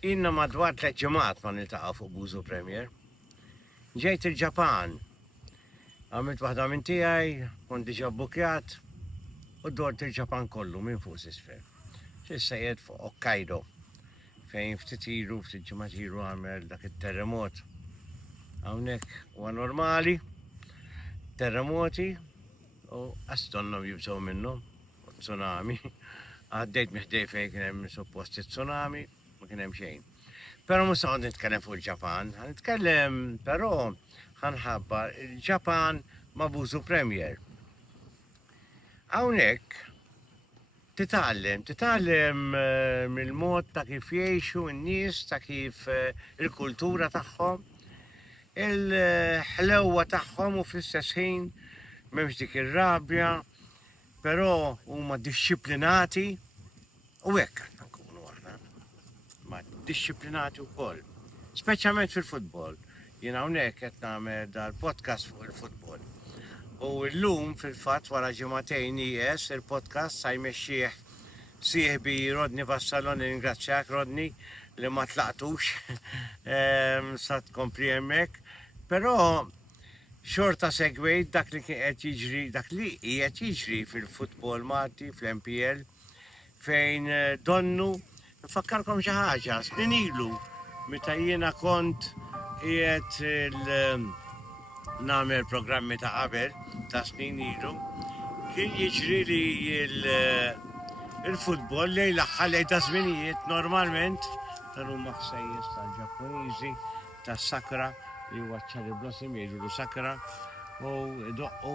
Inna madwar 3 ġimgħat ma niltaqgħu fuq Bużu Premier. Ġejt il-Ġapan. Għamilt waħda minn tiegħi, kont diġà bbukjat u dort il-Ġapan kollu minn fuq s'isfel. Issa qiegħed fuq Hokkaido fejn ftit ilu, ftit ġimgħat ilu għamel dak it-terremot. Hawnhekk huwa normali, terremoti u għastonnom jibżgħu minnhom, tsunami. Għaddejt miħdej fejn kien hemm suppost tsunami, ma kien hemm xejn. Però mhux se nitkellem fuq il-Ġapan, nitkellem però ħanħabbar il-Ġapan ma' Bużu Premier. Hawnhekk titgħallem mill-mod ta' kif jgħixu n-nies, ta' kif il-kultura tagħhom, il-ħlewwa tagħhom u fl-istess ħin m'hemmx dik ir-rabja, però huma dixxiplinati u hekk għandna nkunu aħna. Ma dixxiplinati wkoll, speċjalment fil-futbol. Jien hawnhekk qed nagħmel dal-podcast fuq il-futbol. U llum fil-fatt wara ġimagħtejn ies il-podcast sa jmexxih sieħbi Rodney Vassalon, ningrazzjak Rodney li ma tlaqtux sa tkompli hemmhekk. Però xorta segwejt dak li kien qed jiġri, dak li qiegħed jiġri fil-futbol Malti, fl-MPL, fejn donnu, nfakkarkom xi ħaġa, snin ilu, meta jiena kont qiegħed nagħmel programmi ta' qabel, ta' snin ilu, kien jiġri li il-futbol lejn l-aħħar lejn ta' żminijiet normalment tal-huma ħsejjes tal-Ġappuniżi, tas-Sakura, li huwa ċerri blossom jgħidu Sakura, u doqqu,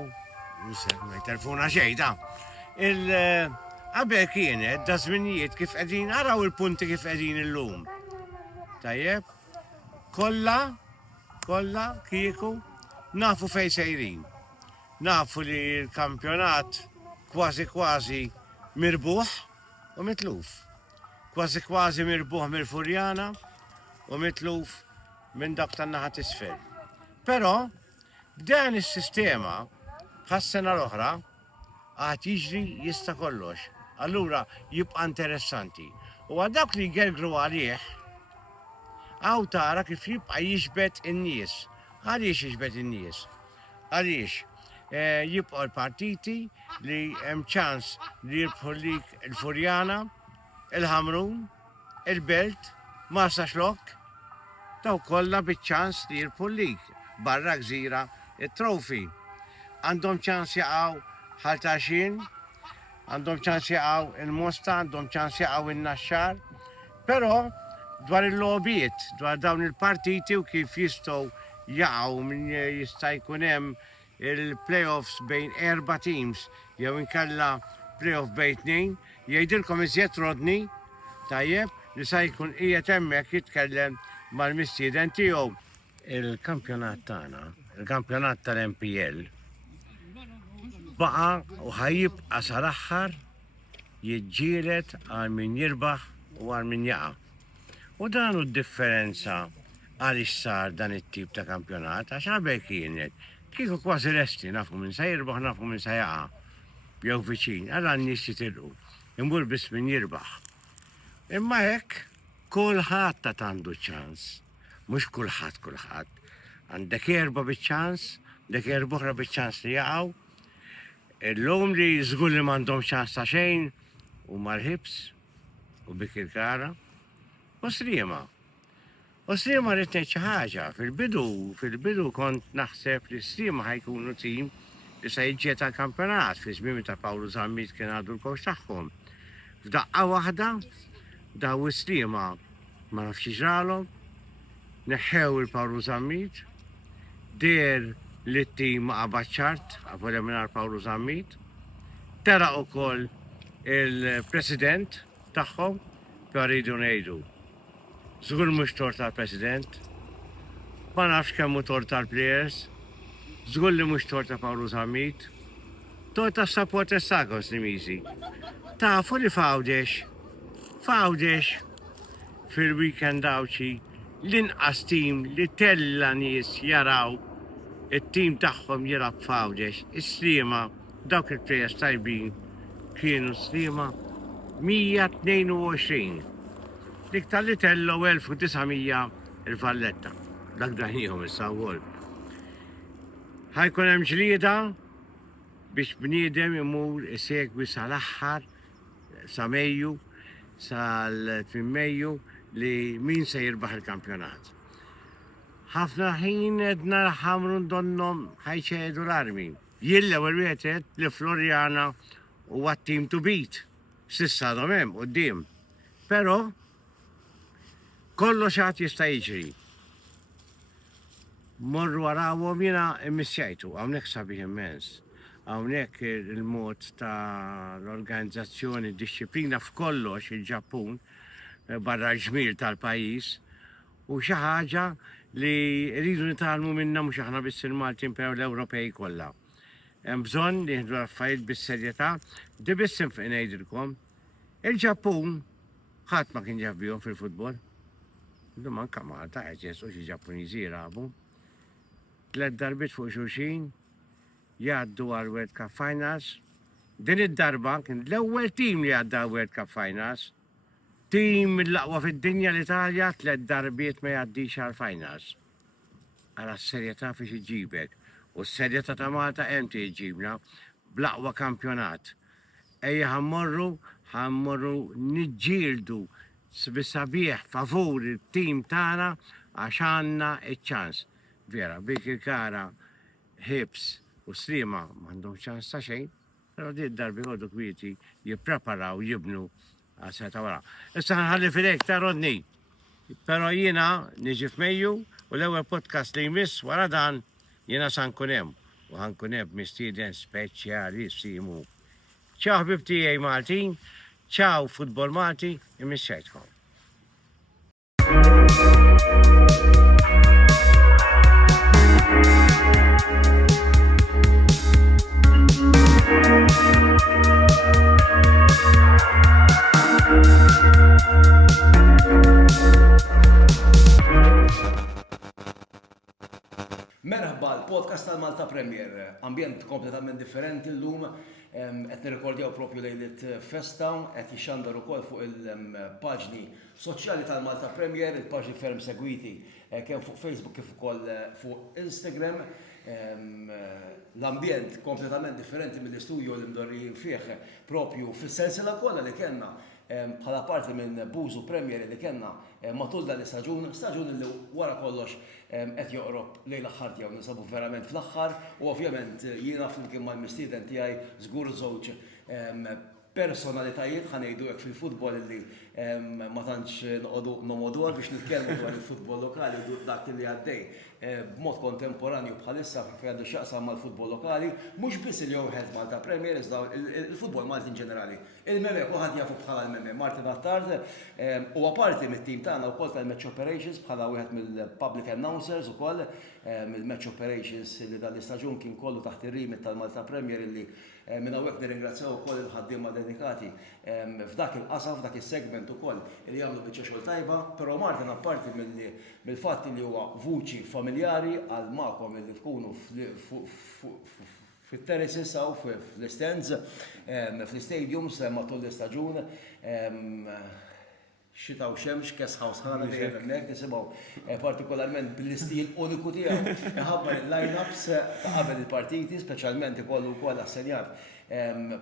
ma jterfuna xejn da. Qabel kienet da' żminijiet kif qegħdin, araw il-punti kif qegħdin illum. Tajjeb, kollha kieku nafu fejn sejrin. Nafu li l-kampjonat kważi mirbuħ u mitluf. Kważi mirbuħ mill-Furjana u mitluf minn dak tan-naħa t'isfel. Però b'dan is-sistema ħas-sena l-oħra għad jiġri jista' kollox. Allura jibqa' interessanti. U għal dak li jgergru għalih, għaw tara kif jibqa' jiġbed in-nies. Għaliex jiġbed in-nies? Għaliex jibqgħu l-partiti li hemm ċans li jirbħu lik il-Furjana, il-Ħamrun, il-Belt, Marsa Xlokk, taw kollha biċ-ċans li jirbħu lik barra gżira it-trofi. Għandhom ċans jaqgħu Ħaltaxin, għandhom ċans jaqgħu il-Mosta, għandhom ċans jaqgħu in-Naxxar, però dwar il-lobijiet, dwar dawn il-partiti u kif jistgħu jaqgħu min jista' jkun hemm il-playoffs bejn 4 teams jew inkella playoff bejn 2, jgħidilkom iżjed Rodney, tajjeb, li sa jkun qiegħed hemmhekk jitkellem mal-mistieden tiegħu. Il-kampjonat tagħna, il-kampjonat tal-MPL, baqa' u ħajjibqa' sal-aħħar jiġġieled għal min jirbaħ u għal min jaqa'. U dan hu d-differenza għaliex sar dan it-tip ta' kampjonat, għax qabel kienet kieku kważi lesti nafu min sa jirbaħ, nafu min sa jaqa', jew viċin, għal n-nies jitilqu, imbur biss min jirbaħ. Imma hekk kulħadd ta' għandu ċans, mhux kulħadd. Għandek 4 biċ-ċans, dek 4 oħra biċ-ċans li jaqgħu. Illum li żgur li m'għandhom ċans ta' xejn huma l-ħibs u Bikirkara u Sliema. U Sliema rrid ngħid xi ħaġa, fil-bidu kont naħseb li Sliema ħajkunu tim li se jiġġieled tal-kampjonat fi żmien ta' Pawlu Żammit kien għadu l-kowx tagħhom. F'daqqa waħda daw Sliema ma nafx ġralhom, neħħew il-Pawlu Żammit, der li t-tim ma qabadx għavolja mingħajr Pawlu Żammit, tera wkoll il-President tagħhom per jridu ngħidu. Żgur mhux tort tal-President, ma nafx kemm hu tort tal-plejers, żgur li mhux tort ta' Pawlu Żammit, tort tas-supporters tagħhom Slimisi. Tafu li fawdex fil-weekend dawċi l-inqas tim li tella nies jaraw it-tim tagħhom jilgħab fawdex. Is-Sliema dawk il-plejers tajbin kienu Sliema 122. dik tal-Litello 1900 il-Valletta. Dak daħnijom il-sawol. Ħajkun hemm ġlieda biex bniedem imur isegwi sal-aħħar sa Mejju, sal-8 Mejju li min se jirbaħ il-kampjonat. Ħafna ħin edna ħamru ndonnom ħajċedu l-armi. Jillew il-wietet li Florjana huwa team to beat. Sissa domem qudiem. Però kollox għad jista' jiġri. Morru warawhom jiena immissjajtu, hawnhekk sabiħ immens. Hawnhekk il-mod ta' l-organizzazzjoni, disċiplina f'kollox il-Ġappun barra ġmil tal-pajjiż u xi ħaġa li rridu nitalmu minnha mhux aħna biss il-Maltin però l-Ewropej kollha. Hemm bżonn li nieħdu l-affarijiet bis-serjetà, di biss ngħidilkom, il-Ġappun ħadd ma kien ġab bihom fil-futbol. Illum anke Malta qed jesu xi Ġappuniżi jilagħbu. 3 darbit fuq xulxin, jgħaddu għal World Cup Finals. Din id-darba kien l-ewwel tim li għadda World Cup Finals. Tim l-aqwa fid-dinja l-Italja 3 darbiet ma jgħaddix għal Finals. Għala s-serjetà fiex iġibek. U s-serjetà ta' Malta hemm iġibna bl-aqwa kampjonat. Ejja ħammorru niġġieldu bis-sabiħ favur il-tim tagħna għax għandna iċ-ċans. Vera, bik il-kara, Hips u Slima m'għandhom ċans ta' xejn, però di darbi għodu kwieti jippreparaw jibnu għaseta wara. Issa ħalli fidejk ta' Rodni, però jiena niġi f'Mejju u l-ewwel podcast li jmiss wara dan jiena sankunem u ħankunem mistieden speċjalissimu. Ċaw ħbib tiegħi Maltin, ċaw futbol Malti, immissejtkom. Merħba, l-podcast tal-Malta Premier, ambjent kompletament differenti l-lum, qed nirrekordjaw propju lejlet festa, qed jixxandar ukoll fuq il-paġni soċjali tal-Malta Premier, il-paġni ferm segwiti kemm fuq Facebook kif ukoll fuq Instagram. L-ambjent kompletament differenti mill-istudju li mdorrijin fih propju fis-sensila kollha li kellna bħala parti minn Bużu Premier li kellna matul dan l-istaġun, staġun li wara kollox qed joqrob lejn l-aħħar tiegħu nisabu verament fl-aħħar u ovvjament jiena flimkien mal-mistieden tiegħi żgur żewġ personalitajiet ħanejdu hekk fil-futbol li ma tantx noqogħdu nomodu biex nitkellmu dwar il-futbol lokali u dak li għaddej b'mod kontemporanju bħalissa fejn għandu x'jaqsam mal-futbol lokali, mhux biss il-Jowħed Malta Premier iżda il-futbol Malti in ġenerali. Il-meme kulħadd jafu bħala l-meme Martin Attard huwa parti mit-tim tagħna wkoll tal-Match Operations bħala wieħed mill-public announcers ukoll mill-Match Operations li dan l-istaġun kien kollu taħt ir-remit tal-Malta Premier illi minn hawnhekk nirringrazzjaw ukoll il-ħaddiema dedikati f'dak il-qasam, f'dak is-segment ukoll li jagħmlu biċċa xogħol tajba, però Martin apparti mill-fatt li huwa vuċi familjari għal magħkom li tkunu fit-terraces aw fl-stands, fl-stadiums matul l-istaġun. Xita u xemx, kesħaw sħana dejjem hemmhekk nisimgħu partikolarment bil-istil uniku tiegħu iħabbar il-line-ups ta' qabel il-partiti, speċjalment ikollu wkoll assenjat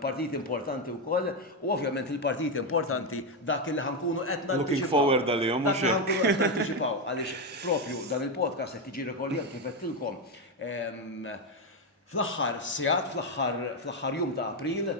partiti importanti wkoll u ovvjament il-partiti importanti dak li ħankunu qed nanticipaw. Looking forward għalihom mhux hekk. Ħankunu qed nanticipaw għaliex propju dan il-podcast qed tiġi rekordjat kif qedtilkom fl-aħħar sigħat, fl-aħħar jum ta' April,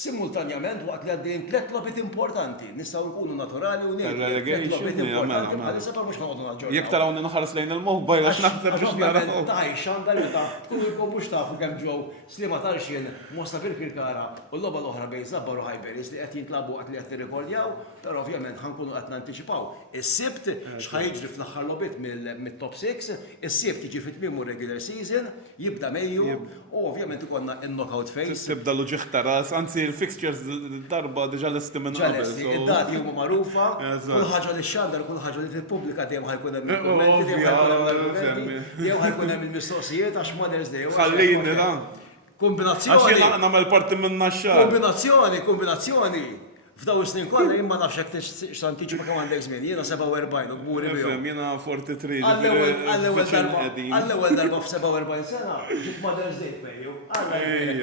simultanjament waqt li għaddejn 3 logħbiet importanti. Nistgħu nkunu naturali u ngħidu 3 logħbiet importanti bħalissa pa mhux noqogħdu naġġornaw. Jekk tarawni naħares lejn il-mowbajl għax naħseb biex naraw. Taj xandar meta tkun ilkom mhux tafu kemm ġew Slima Tarxien, Mosta Kirkirkara u l-logħba l-oħra bejn Zabbar u Ħajberis li qed jintlabu waqt li qed nirrekordjaw, però ovvjament ħankunu qed nanticipaw. Is-Sibt x'ħajġri fl-aħħar logħbiet mit-top 6, is-Sibt jiġi fit-tmiem regular season, jibda Mejju u ovvjament ikollna in-knockout phase. Tibda l-ġieħ taras, anzi il-fixtures darba diġà lesti minn qabel. Id-dati huma magħrufa, kull ħaġa li xandar, kull ħaġa li tippubblika dejjem ħajkun hemm il-kummenti, jew ħajkun hemm il-mistoqsijiet għax Mother's Day. Ħallini da. Kombinazzjoni. Għax jiena nagħmel parti minn nax-xahar. Kombinazzjoni. F'daw is-snin kollha jien ma nafx hekk x'antiċipa kemm għandek żmien, jiena 47 u gburi bihom. Nifhem, jiena 43. Għall-ewwel darba f'47 sena, ġiet Mother's Day fejju.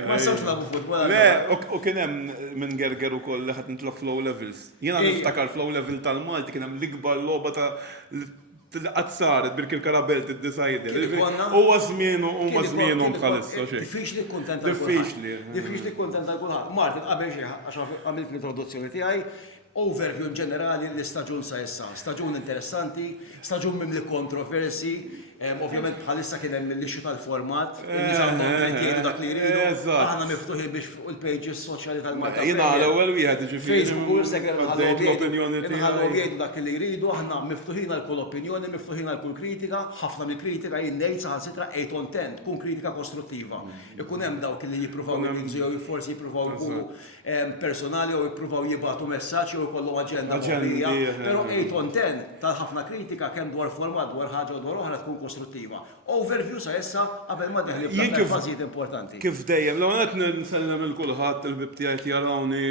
Ma sawx nagħbu futbol. Le, u kien hemm minn Gerger ukoll li ħadd nitlob flow levels. Jiena niftakar flow level tal-Malti kien hemm l-ikbar logħba ta' qatt saret bil-Karabelt id-decided. Huwa żmienhom bħalissa xejn. Diffiċli kuntent Diffiċli kuntent għal kulħadd. Martin, qabel xi għax għamilt l-introduzzjoni tiegħi, overview ġenerali l-istaġun sa issa. Staġun interessanti, staġun mimli kontroversi, ovvjament bħalissa kien hemm l-ixxu tal-format, jgħidu dak li jridu. Aħna miftuħin biex fuq il-pages soċjali tal-Malta. Jiena l-ewwel wieħed jiġifieri. Facebook u Instagram inħallu jgħidu dak li jridu, aħna miftuħin għal kull opinjoni, miftuħin għal kull kritika, ħafna mill-kritika jien ngħid saħansitra 8 on 10, tkun kritika kostruttiva. Ikun hemm dawk li jippruvaw jew forsi jippruvaw jkunu personali jew jippruvaw jibgħatu messaġġ jew jkollu aġenda mobbija, però 8 on 10 tal-ħafna kritika kemm dwar format dwar ħaġa u dwar oħra tkun kostruttiva. Overview sa issa qabel ma deħli f'fażijiet importanti. Kif dejjem, l-għonet nsellem il-kulħadd il-bib tiegħi jarawni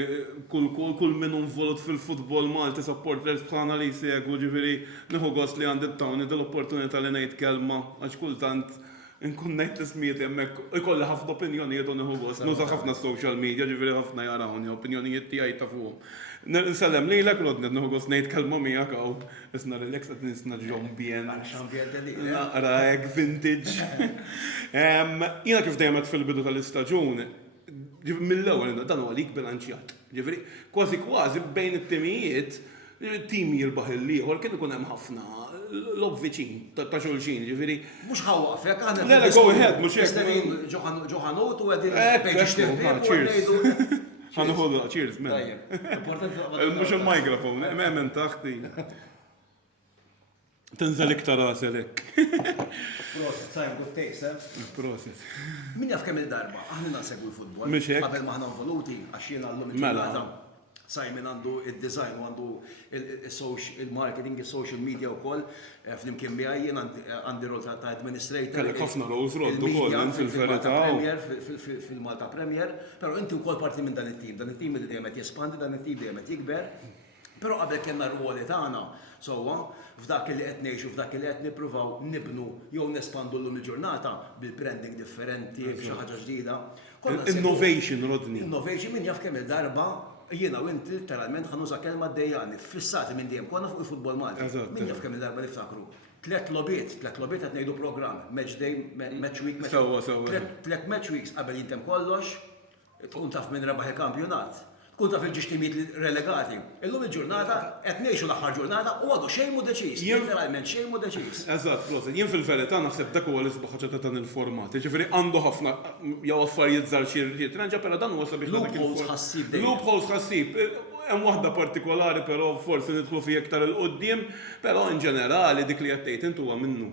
kull min involut fil-futbol Malti supporters bħalna li jsegwu ġifieri nieħu gost li għandi tawni dell-opportunità li ngħid kelma għax kultant nkun ngħid l-ismijiet hemmhekk ikolli ħafna opinjonijiet u nieħu gost. Nuża ħafna social media ġifieri ħafna jarawni opinjonijiet tiegħi ta' fuqhom. Nsellem lilek Rodned nieħu gost ngħid kelma miegħek hawn isna relax qed nisna ġombien. Naqra hekk vintage. Jiena kif dejjem qed fil-bidu tal-istaġun mill-ewwel dan huwa lik bilanċjat. Ġifieri kważi bejn it-timijiet tim jirbaħ il-ieħor kien ikun hemm ħafna lob viċin ta' xulxin, ġifieri. Mhux ħawwaqfek aħna. Le, go ahead, mhux hekk. Ġoħanut u qegħdin pejġ ħanħodu, cheers, man. Mhux il-mikrofon, hemm taħti. Tinżel iktar raselek. Proset, sajm, good taste, Proset. Min jaf kemm il-darba, aħna nasegwu l-futbol. Mhux hekk. Qabel ma aħna involuti għax jiena llum il-ġurnata. Simon għandu il-design u għandu il-marketing, il-social media u koll, fl-imkien miħaj jien għandi rol ta' administrator. Kellek ħafna roles rol ukoll fil-verità. Fil-Malta Premier, pero inti wkoll parti minn dan it-tim li dejjem qed jespandi, dan it-tim dejjem qed jikber. Però qabel kellna r-ruoli tagħna, sewwa, f'dak li qed ngħixu, f'dak li qed nippruvaw nibnu jew nespandu llum il-ġurnata bil-branding differenti, b'xi ħaġa ġdida. Innovation, Rodney. Innovation min jaf kemm il-darba jiena u inti literalment ħanuża kelma d-dejjani, fissati minn dejjem konna fuq il-futbol Malti. Min jaf kemm il-darba niftakru. Tlet lobiet qed ngħidu programm, match day, match week, tlet match weeks qabel jintem kollox, tkun taf minn rebaħ il-kampjonat. Tkun taf il-ġixtimiet relegati. Illum il-ġurnata qed ngħixu l-aħħar ġurnata u għadu xejn mu deċiż. Literalment xejn mu deċiż. Eżatt, proset. Jien fil-verità naħseb dak huwa l-isbaħ ħaġa ta' dan il-format. Ġifieri għandu ħafna jew affarijiet żgħar xi jitranġa, però dan huwa sabiex loopholes ħassib. Loopholes ħassib. Hemm waħda partikolari però forsi nidħlu fi iktar il-qudiem, però in ġenerali dik li qed tgħid intu huwa minnu.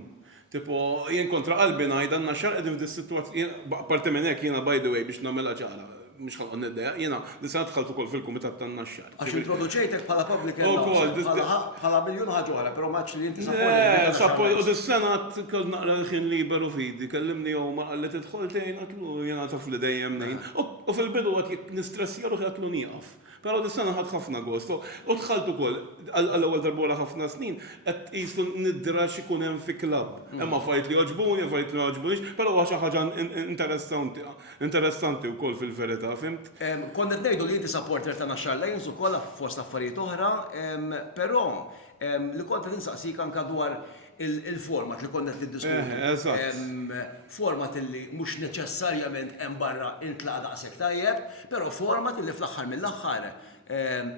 Tipo, jien kontra qalbi ngħid għandna xar qegħdin f'dis-sitwazzjoni, parti minn hekk jiena by the way biex nagħmilha ċara. Mux ħalqon niddeja, jena l-sena tħaltu kol fil-komitat tan naxxar. Għax introduċejtek bħala public bħala biljun ħagħuħra, pero maċ li jinti sapporti. U d-sena kol naqra l-ħin liberu fidi, kellimni jow ma għalli t-tħoltejn għatlu jena taf li dejjem nejn. U fil-bidu għat jek nistressjaru għatlu nieqaf. Pero d-sena ħad ħafna gost. U tħaltu kol, għall-ewel darbora ħafna snin, għat jistu niddra xikun hemm fi klab. Emma fajt li oġbuni, fajt li oġbunix, pero għaxa ħagġa interessanti u kol fil-verita. Konnet ngħidu li inti supporter ta' Naxxar Lions ukoll fost affarijiet oħra, però li kont qed insaqsik anke dwar il-format li konna tiddiskutu. Format li mhux neċessarjament hemm barra intlaqa daqshekk tajjeb, però format li fl-aħħar mill-aħħar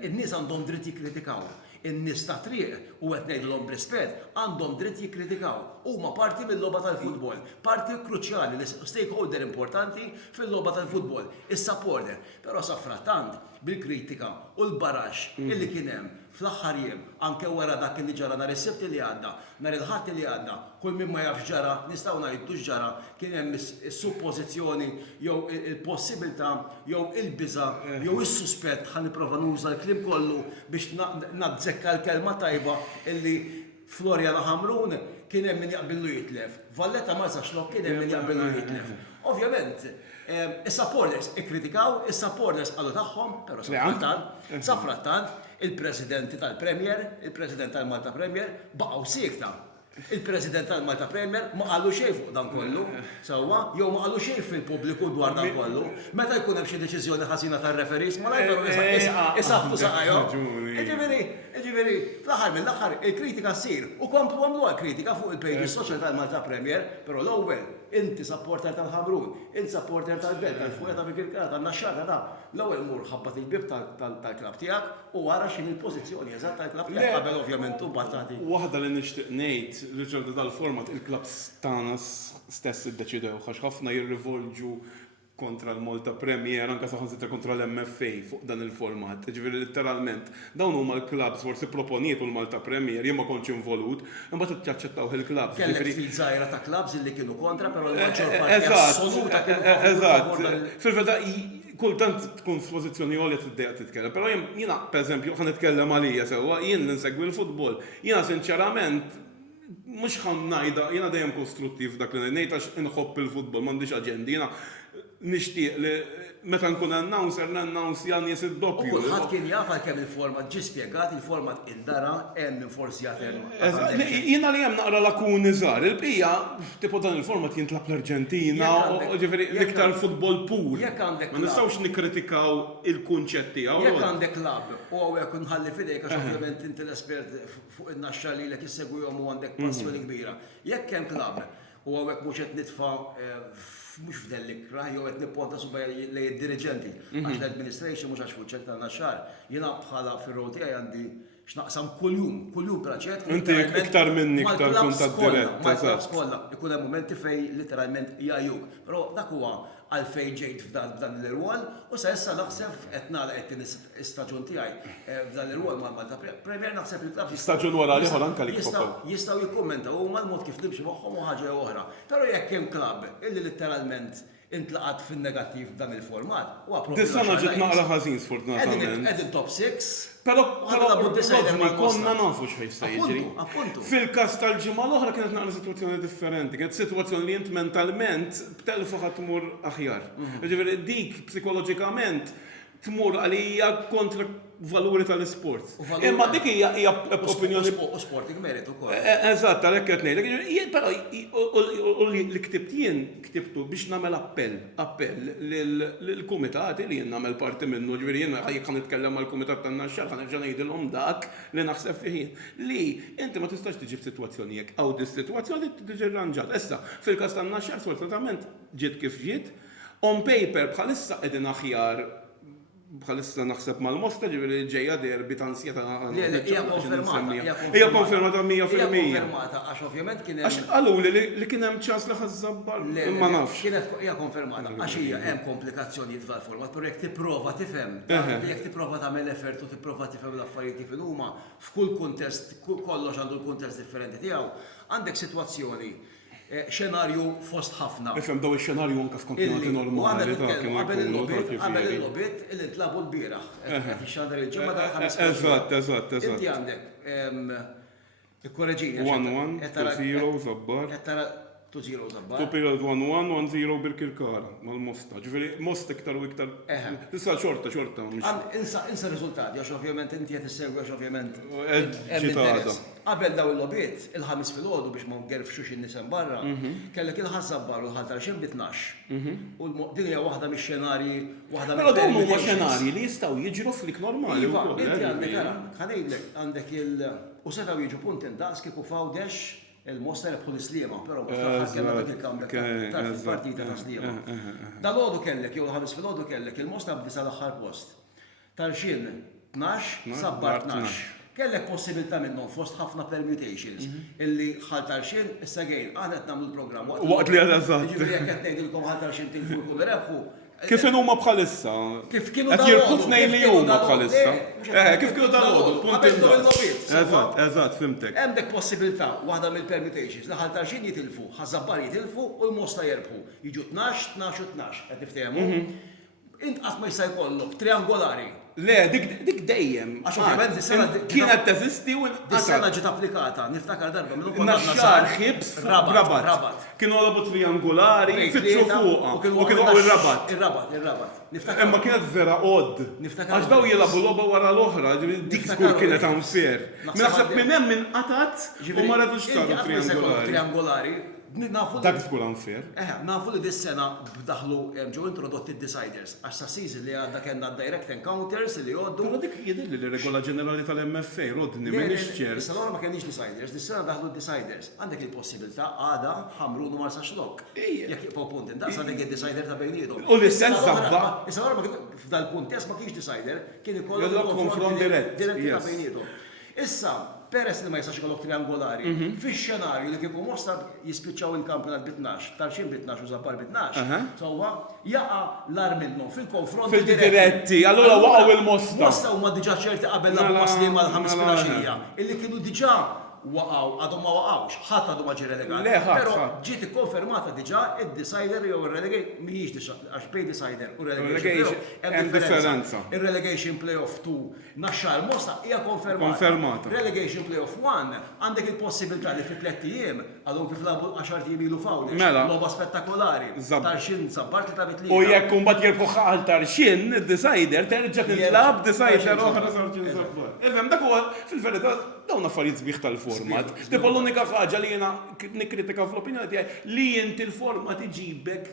in-nies għandhom dritt jikkritikaw. In-nies ta' triq u qed ngħidulhom b'rispett għandhom dritt jikkritikaw. Huma parti mill-logħba tal-futbol, parti kruċjali, stakeholder importanti fil-logħba tal-futbol, is-supporter. Però sa frattant bil-kritika u l-barax illi kien hemm fl-aħħar jiem anke wara dak li ġara nhar is-sibt li għadda, nhar il-ħadd li għadda, kull min ma jafx ġara, nistgħu ngħidu x'ġara, kien hemm is-suppożizzjoni jew il-possibilità jew il-biża' jew is-suspett ħanipprova nuża l-kliem kollu biex nazzekka l-kelma tajba illi Florian Ħamrun kien hemm min jaqbillu jitlef. Valletta Marsa Xlok kien hemm min jaqbillu jitlef. Ovvjament, Is-supporters ikkritikaw, is-supporters qalu tagħhom, però safrattant, il-Presidenti tal-Premier, il-President tal-Malta Premier, baqgħu siekta. Il-President tal-Malta Premier ma qallu xejn fuq dan kollu, sewwa, jew ma qallu xejn fil-pubbliku dwar dan kollu. Meta jkun hemm xi deċiżjoni ħażina tar-referees, ma isabtu saqajhom. Ġifieri, fl-aħħar mill-aħħar il-kritika ssir u komplu għamluha kritika fuq il-pejġi soċjali tal-Malta Premier, però l-ewwel inti supporter tal-Ħamrun, inti supporter tal-Belt, tal-Fuqja ta' Bikirkara, tan-Naxxara ta' l-ewwel mur ħabbat il-bib tal-klabb tiegħek u wara x'inhi l-pożizzjoni eżatt tal-klabb tiegħek qabel ovvjament u battati. Waħda li nixtieq ngħid li ġodda dal-format il-klabs tagħna stess iddeċidew għax ħafna jirrivolġu kontra l-Malta Premier, anka saħansitra kontra l-MFA fuq dan il-format. Ġifieri letteralment, dawn huma l-klabs forsi proponietu l-Malta Premier, jien ma kontx involut, imbagħad taċċettaw il-klabs. Kellek fil żgħira ta' klabs li kienu kontra, però l-maġġor parti assoluta kienu Eżatt. Fil-verità kultant tkun f'pożizzjoni għolja tiddeja titkellem, però jiena pereżempju ħan nitkellem għalija sewwa, jien ninsegwi l-futbol. Jiena sinċerament mhux ħan ngħidha, jiena dejjem kostruttiv dak li ngħid għax inħobb il-futbol, m'għandix aġendi. Jiena nixtieq li meta nkun announcer nannounsja nies id-doppju. Kulħadd kien jaf għalkemm il-format ġie spjegat, il-format indara hemm minn forsi jagħtel. Jiena li hemm naqra lakuni żgħar, il-bqija tipo dan il-format jintlab l-Arġentina, ġifieri l-iktar futbol pur. Ma nistgħux nikkritikaw il-kunċett tiegħu. Jekk għandek klabb u hawnhekk inħalli fidejk għax ovvjament inti l-espert fuq in-naxxa lilek issegwihom u għandek passjoni kbira. Jekk hemm klabb u hawnhekk mhux qed nitfa' mux f'dellikra, jew qed nipponta subaj lej id-dirigenti. Għax l-administration mhux għax fuq ċerta naxxar. Jiena bħala fir-rol tiegħi għandi x'naqsam kuljum proġett. Inti iktar minni iktar kuntatt dirett. Mal-klabs kollha ikun hemm momenti fejn literalment jgħajuk. Però dak huwa għalfejn ġejt f'dan l-irwol u sa issa naħseb qed nagħlaq istaġun tiegħi f'dan l-irwol mal-Malta Premier naħseb il-klabs staġun wara liħor anke li jistgħu jikkummentaw huma l-mod kif nimxi magħhom u ħaġa oħra. Però jekk hemm klabb illi literalment intlaqat fin-negattiv f'dan il-format huwa problema. Dis-sena ġiet naqra ħażin sfortunatament. Qegħdin top 6. Però konna nafu x'ħejsta jiġri. Appuntu. Fil-każ tal-ġimgħa l-oħra kienet naqra sitwazzjoni differenti, kienet sitwazzjoni li int mentalment b'telfu ħadd tmur aħjar. Ġifieri dik psikoloġikament tmur għalija kontra valuri tal-isport. Imma dik hija opinjoni u sporting merit ukoll. Eżatt, għalhekk qed ngħidlek. Però li ktibt jien ktibtu biex nagħmel appell lill-kumitati li jien nagħmel parti minnu, ġifieri jien jekk nitkellem mal-kumitat tan-naxxar ħa nerġa' ngħidilhom dak li naħseb fih jien. Li inti ma tistax tiġi f'sitwazzjoni jekk hawn dis-sitwazzjoni tiġi rranġat. Issa fil-każ tan-naxxar sfortunatament ġiet kif ġiet. On paper bħalissa qegħdin aħjar bħalissa naħseb mal-Mosta ġifieri ġejja derbi ta' ansjeta. Hija konfermata. Hija konfermata 100%. Hija konfermata għax ovvjament kien hemm. Għax qalu li kien hemm ċans li ħażabbar ma nafx. Kienet hija konfermata għax hija hemm komplikazzjonijiet fil-format, però jekk tipprova tifhem, jekk tipprova tagħmel effort u tipprova tifhem l-affarijiet kif huma f'kull kuntest, kollox għandu l-kuntest differenti tiegħu, għandek sitwazzjoni xenarju fost ħafna. Ifhem daw ix-xenarju anke f'kampjonati normali ta' kien qabel il-lobit illi ntlabu l-bieraħ. Qed ixxandar il-ġimgħa tal-ħames. Eżatt. Inti għandek ikkoreġini. 1-1, 2-0 Żabbar. 2-0 Żabbar. 2-1, 1-0 bil-Kirkara mal-Mosta. Ġifieri Mosta iktar u iktar. Issa xorta. Insa riżultati għax ovvjament inti qed issegwi għax ovvjament ġitada. Qabel daw il-lobiet, il-ħamis fil-ħodu biex ma ngerfxux in-nisem barra, kellek il-ħazzabbar u l-ħaltar xejn bit-12. U din hija waħda mix-xenarji, waħda Però dawn huma xenarji li jistgħu jiġru flik normali. Iva, inti għandek ara, ħanejdlek għandek u setgħu jiġu punt indaqs kieku fawdex il-Mosta rebħu l-Islima, però fl-aħħar kellna dik il-comeback tal-partita ta' Slima. Dal-għodu kellek, jew l-ħamis fil-ħodu kellek, il-Mosta bdisa l-aħħar post. Tarxin 12, Sabbar 12. Kellek possibilità minnhom fost ħafna permutations illi ħaltarxin issa gejn għadet nagħmlu l-programm. Waqt li għadha żgħar. Jiġifieri jekk qed ngħidilkom ħaltarxin tilfulkom irebħu. Kif huma bħalissa? Kif kienu qed jirqu tnejn li huma bħalissa. Kif kienu dal-għodu? Eżatt, fimtek. Hemmdek possibilità waħda mill-permutations li ħaltarxin jitilfu, ħażabbar jitilfu u l-Mosta jerbħu. Jiġu 12, 12 u 12 qed tiftehmu. Int qatt ma jista' jkollok triangolari Le, dik dejjem. Għax ovvjament is-sena kienet teżisti u Dis-sena ġiet applikata, niftakar darba minn ukoll Naxxar ħibs Rabat. Kienu għalabu triangolari, fitxu fuqa. U kienu għaw il-rabat. Il-rabat. Niftakar. Imma kienet vera odd. Għax daw jilabu loba wara l-oħra, dik skur kienet unfair. Naħseb minn hemm minn qatat u ma radux saru triangolari. Dak skur unfair. Nafu li dis-sena b'daħlu ġew introdotti d-deciders. Għax sa season li għadda kellna direct encounters li għoddu. Però dik jidilli li regola ġenerali tal-MFA, rodni, minix ċer. Issa ma kienx deciders, dis-sena daħlu deciders. Għandek il-possibilità għada ħamrun u marsa xlok. Jekk jibqgħu punt indaqs għandek id-decider ta' bejniethom. U l-istess zabba. Issa f'dal-puntess ma kienx decider, kien ikollok Jollok konfront dirett. Diretti ta' bejniethom. Issa, peress li ma jistax ikollok triangolari, fix-xenarju li kieku mosta jispiċċaw il-kampjonat bit-12, tal-xin bit-12 u zappar bit-12, sewwa jaqa' l-ar minnhom fil-konfront Fil-diretti, allura waqgħu il-mosta. Mosta huma diġà ċerti qabel la muslim mal-ħames filgħaxija, illi kienu diġà waqgħu għadhom ma waqgħux, ħadd għadu ma ġie relegat. Però ġiet ikkonfermata diġà id-decider jew ir-relegation mhijiex għax bej decider u relegation hemm differenza. Ir-relegation playoff 2 naxxar mosta hija konfermata. Relegation playoff 1 għandek il-possibilità li fi 3 ijiem għadhom kif labu 10 ijiem ilu fawli. Logħba spettakolari. Tarxin sabbart li ta' bitli. U jekk imbagħad jirħu ħal tarxin, id-decider terġa' tintlab decider oħra sarġin sabbar. Ifhem dak huwa fil-verità dawn affarijiet sbieħ tal-format. Tipo l-unika ħaġa li jiena nikkritika fl-opinjoni tiegħi li inti l-format iġibek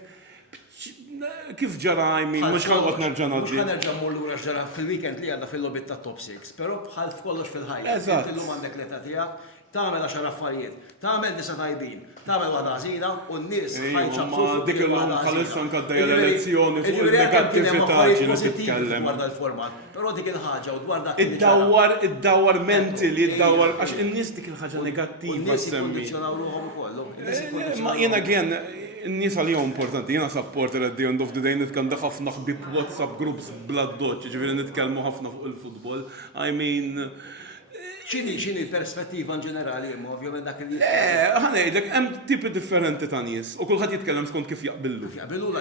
kif ġara jmin, mux ħalqot nerġa' naġġi. Mux nerġa' mmur lura ġara fil-weekend li għadda fil-lobit ta' top 6, però bħal f'kollox fil-ħajja. Inti llum għandek l-età tiegħek, tagħmel 10 affarijiet, tagħmel 9 tajbin, tagħmel waħda ħażina u n-nies ħajċabsu dik il-lum bħalissa nkaddejja l-elezzjoni fuq il-negattività ġieli titkellem. Dwar dal-format, però dik il-ħaġa u dwar dak Id-dawwar mentali, id-dawwar għax in-nies dik il-ħaġa negattiva semmi. Ma jiena għien n-nies għal-jom importanti, jena supporter at the end of the day nitkanda ħafna ħbib WhatsApp groups bladdoċ, ġiviri nitkellmu ħafna fuq il-futbol. I mean, ċini perspettiva ġenerali, ovvjament dak li. ħanejdlek, hemm tipi differenti ta' nies u kulħadd jitkellem skont kif jaqbillu.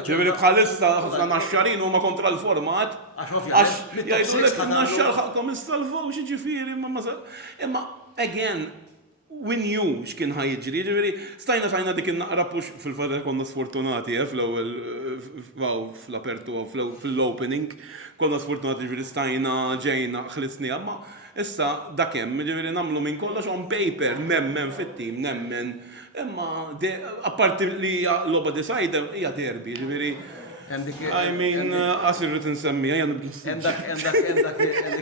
Ġifieri bħalissa ħafna naxxarin huma kontra l-format għax jgħidulek naxxar ħaqkom issalvaw xi ġifieri imma again win you x'kien ħajġri, ġifieri stajna dik in-naqra pux fil-fatt konna sfortunati fl-ewwel fl-apertu fil-opening konna sfortunati ġifieri stajna ġejna ħlisni imma issa dak hemm ġifieri nagħmlu minn kollox on paper nemmen fit-tim nemmen imma apparti li hija logħba decider hija derbi ġifieri I mean, għasirrit nsemmi, għajan Endak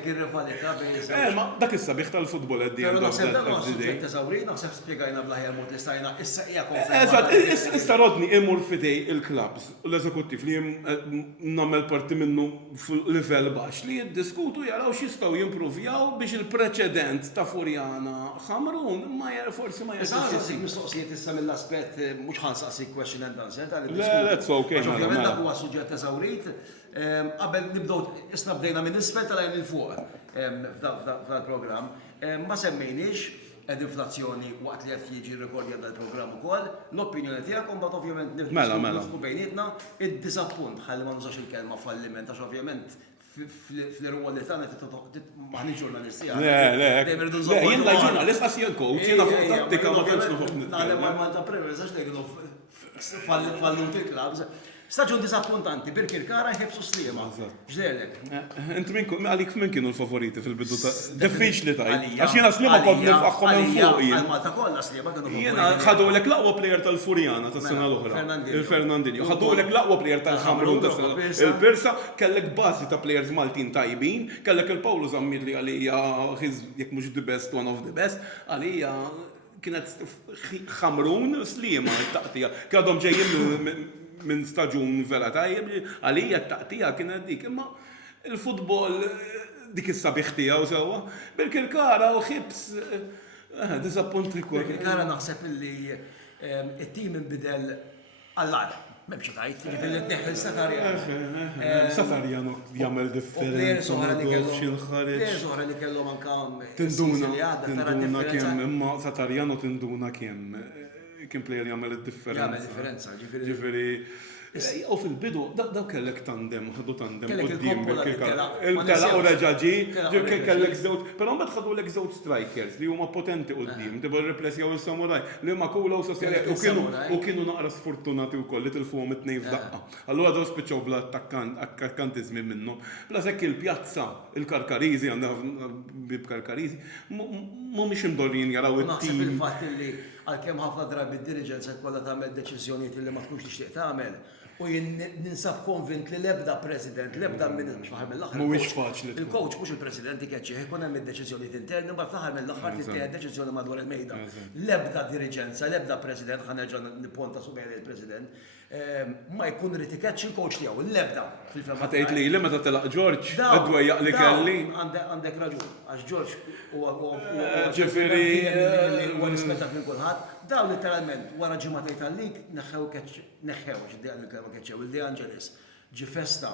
il-rivalità bejn. Ma dak issa biħ tal-futbol għaddi. Pero naħseb dan għas suġġett teżawri, naħseb spiegajna blaħjar mod li stajna, issa hija konferma. Eżatt, issa rodni imur fidej il-klabs, l-eżekuttiv li namel parti minnu fil-level baxx li jiddiskutu jaraw x'jistgħu jimprovjaw biex il-preċedent ta' Furjana Ħamrun ma forsi ma jistax. Mistoqsijiet issa mill-aspett mhux ħansaqsik question and answer Let's okay. suġġett eżawrit, qabel nibdew isna bdejna minn isfel tal-għajn il-fuq f'dal-programm. Ma semmejniex ed-inflazzjoni waqt li qed jiġi rekordja dal-programm ukoll, l-opinjoni tiegħek u mbagħad ovvjament nifhmu bejnietna id-disappunt ħalli ma nużax il-kelma falliment għax ovvjament fl-irwol li tagħna maħniex ġurnalisti. Jien da ġurnalist għas jien coach, jiena fuq tattika ma tantx noħob nitkellem. Malta Premier sax tgħidu fallu il-klabs. Staġun disappuntanti, Birkirkara jħebsu slima. Ġdellek. Inti għalik minn kienu l-favoriti fil-bidu ta' diffiċli ta' għax jena slima kod nifqaħkom minn fuq. Għal-Malta kolla slima kienu favoriti. Jena ħadu l-laqwa plejer tal-Furjana ta' sena l-oħra. Il-Fernandinho. ħadu l-laqwa plejer tal-Ħamrun ta' sena. Il-Pirsa kellek bazi ta' plejers Maltin tajbin, kellek il-Pawlu Zammir li għalija jek mux the best, one of the best, għalija kienet Ħamrun slima t-taqtija. Kħadhom ġejjin minn staġun vera tajjeb, għalija t-taqtija kienet dik, imma il-futbol dik is-sabiħ tiegħu sewwa. Birkirkara u ħibs disappunti kwa. Birkirkara naħseb illi it-tim inbidel għall-ar. M'hemmx tajt, ġifieri tneħħel Satarjano. Satarjano jagħmel differenza. Plejers oħra li kellhom anke tinduna kemm, imma Satarjano tinduna kemm. Kien plejer jagħmel id-differenza. Jagħmel differenza, ġifieri U fil-bidu, daw kellek tandem, ħadu tandem Kellek qudiem il-Coppola li bil-kirkara. telaq, ma Il-telaq u ninsewx. reġaġi, Telaq u ġib reġa' kellek ġi. żewġ, però mbagħad ħadu lek żewġ strikers li huma potenti qudiem, tibu replessjaw il-samuraj, li ma kula u sosjali Kellek il-samuraj. u kienu naqra sfortunati wkoll li tilfuhom it-tnejn f'daqqa. Allura daw spiċċaw bla attakkantizmi minnhom. Bla sekk il-pjazza, il-Karkariżi għandha bib Karkariżi, mhumiex imdorrin jaraw Naħseb it-tim. il-fatt li għalkemm ħafna drabi d-dirigenza kollha tagħmel deċiżjonijiet li ma tkunx tixtieq tagħmel. U jien ninsab konvint li l-ebda president, l-ebda minn fl-aħħar mill-aħħar. Mhuwiex faċli. Il-coach mhux il-president ikeċċi, jkun hemm id-deċiżjonijiet interni, mbagħad fl-aħħar mill-aħħar tittieħed deċiżjoni madwar il-mejda. L-ebda dirigenza, l-ebda president, ħanerġa' nipponta subejn il-president, ma jkun rid ikeċċi il-coach tiegħu, l-ebda fil-fema. Ħatejt li meta telaq George, għadwejjaq li kelli. Għandek raġun, għax George Ġifieri, u rispetta minn kulħadd. Daw literalment wara ġimgħatej tal-lig neħħew ġiddijan il-kelma keċċew il-De Angelis ġi festa.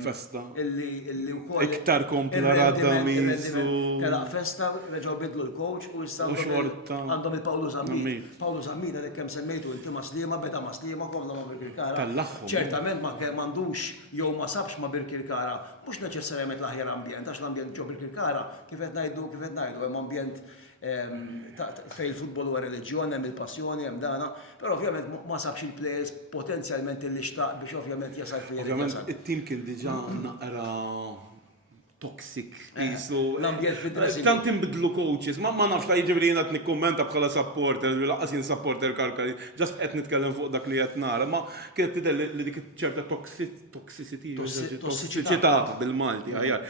Festa. Illi wkoll. Iktar kompla Radamis u- Telaq festa, reġgħu bidlu l-coach u issa U xorta. għandhom il-Pawlu Zammit. Zammit. Pawlu Zammit għalhekk kemm semmejtu il-tima slima, beda ma slima, kollha ma Birkirkara. Tal-aħħom. Ċertament ma m'għandux jew ma sabx ma Birkirkara, mhux neċessarjament l-aħjar ambjent, għax l-ambjent ġo Birkirkara kif qed ngħidu, hemm ambjent fej il-futbol u reliġjon, hemm il-passjoni, hemm dana, però ovvjament ma sabx il-players potenzjalment li xtaq biex ovvjament jasal fejn Ovvjament, it-tim kien diġà naqra toxic. jisu- L-ambjent fid-dressing. Tant inbidlu coaches, ma nafx ta' jiġifieri jiena nikkummenta bħala supporter, laqas jien supporter Karkari, just qed nitkellem fuq dak li qed nara, ma kienet tidher li dik ċerta toxicity, tossiċità bil-Malti, aħjar.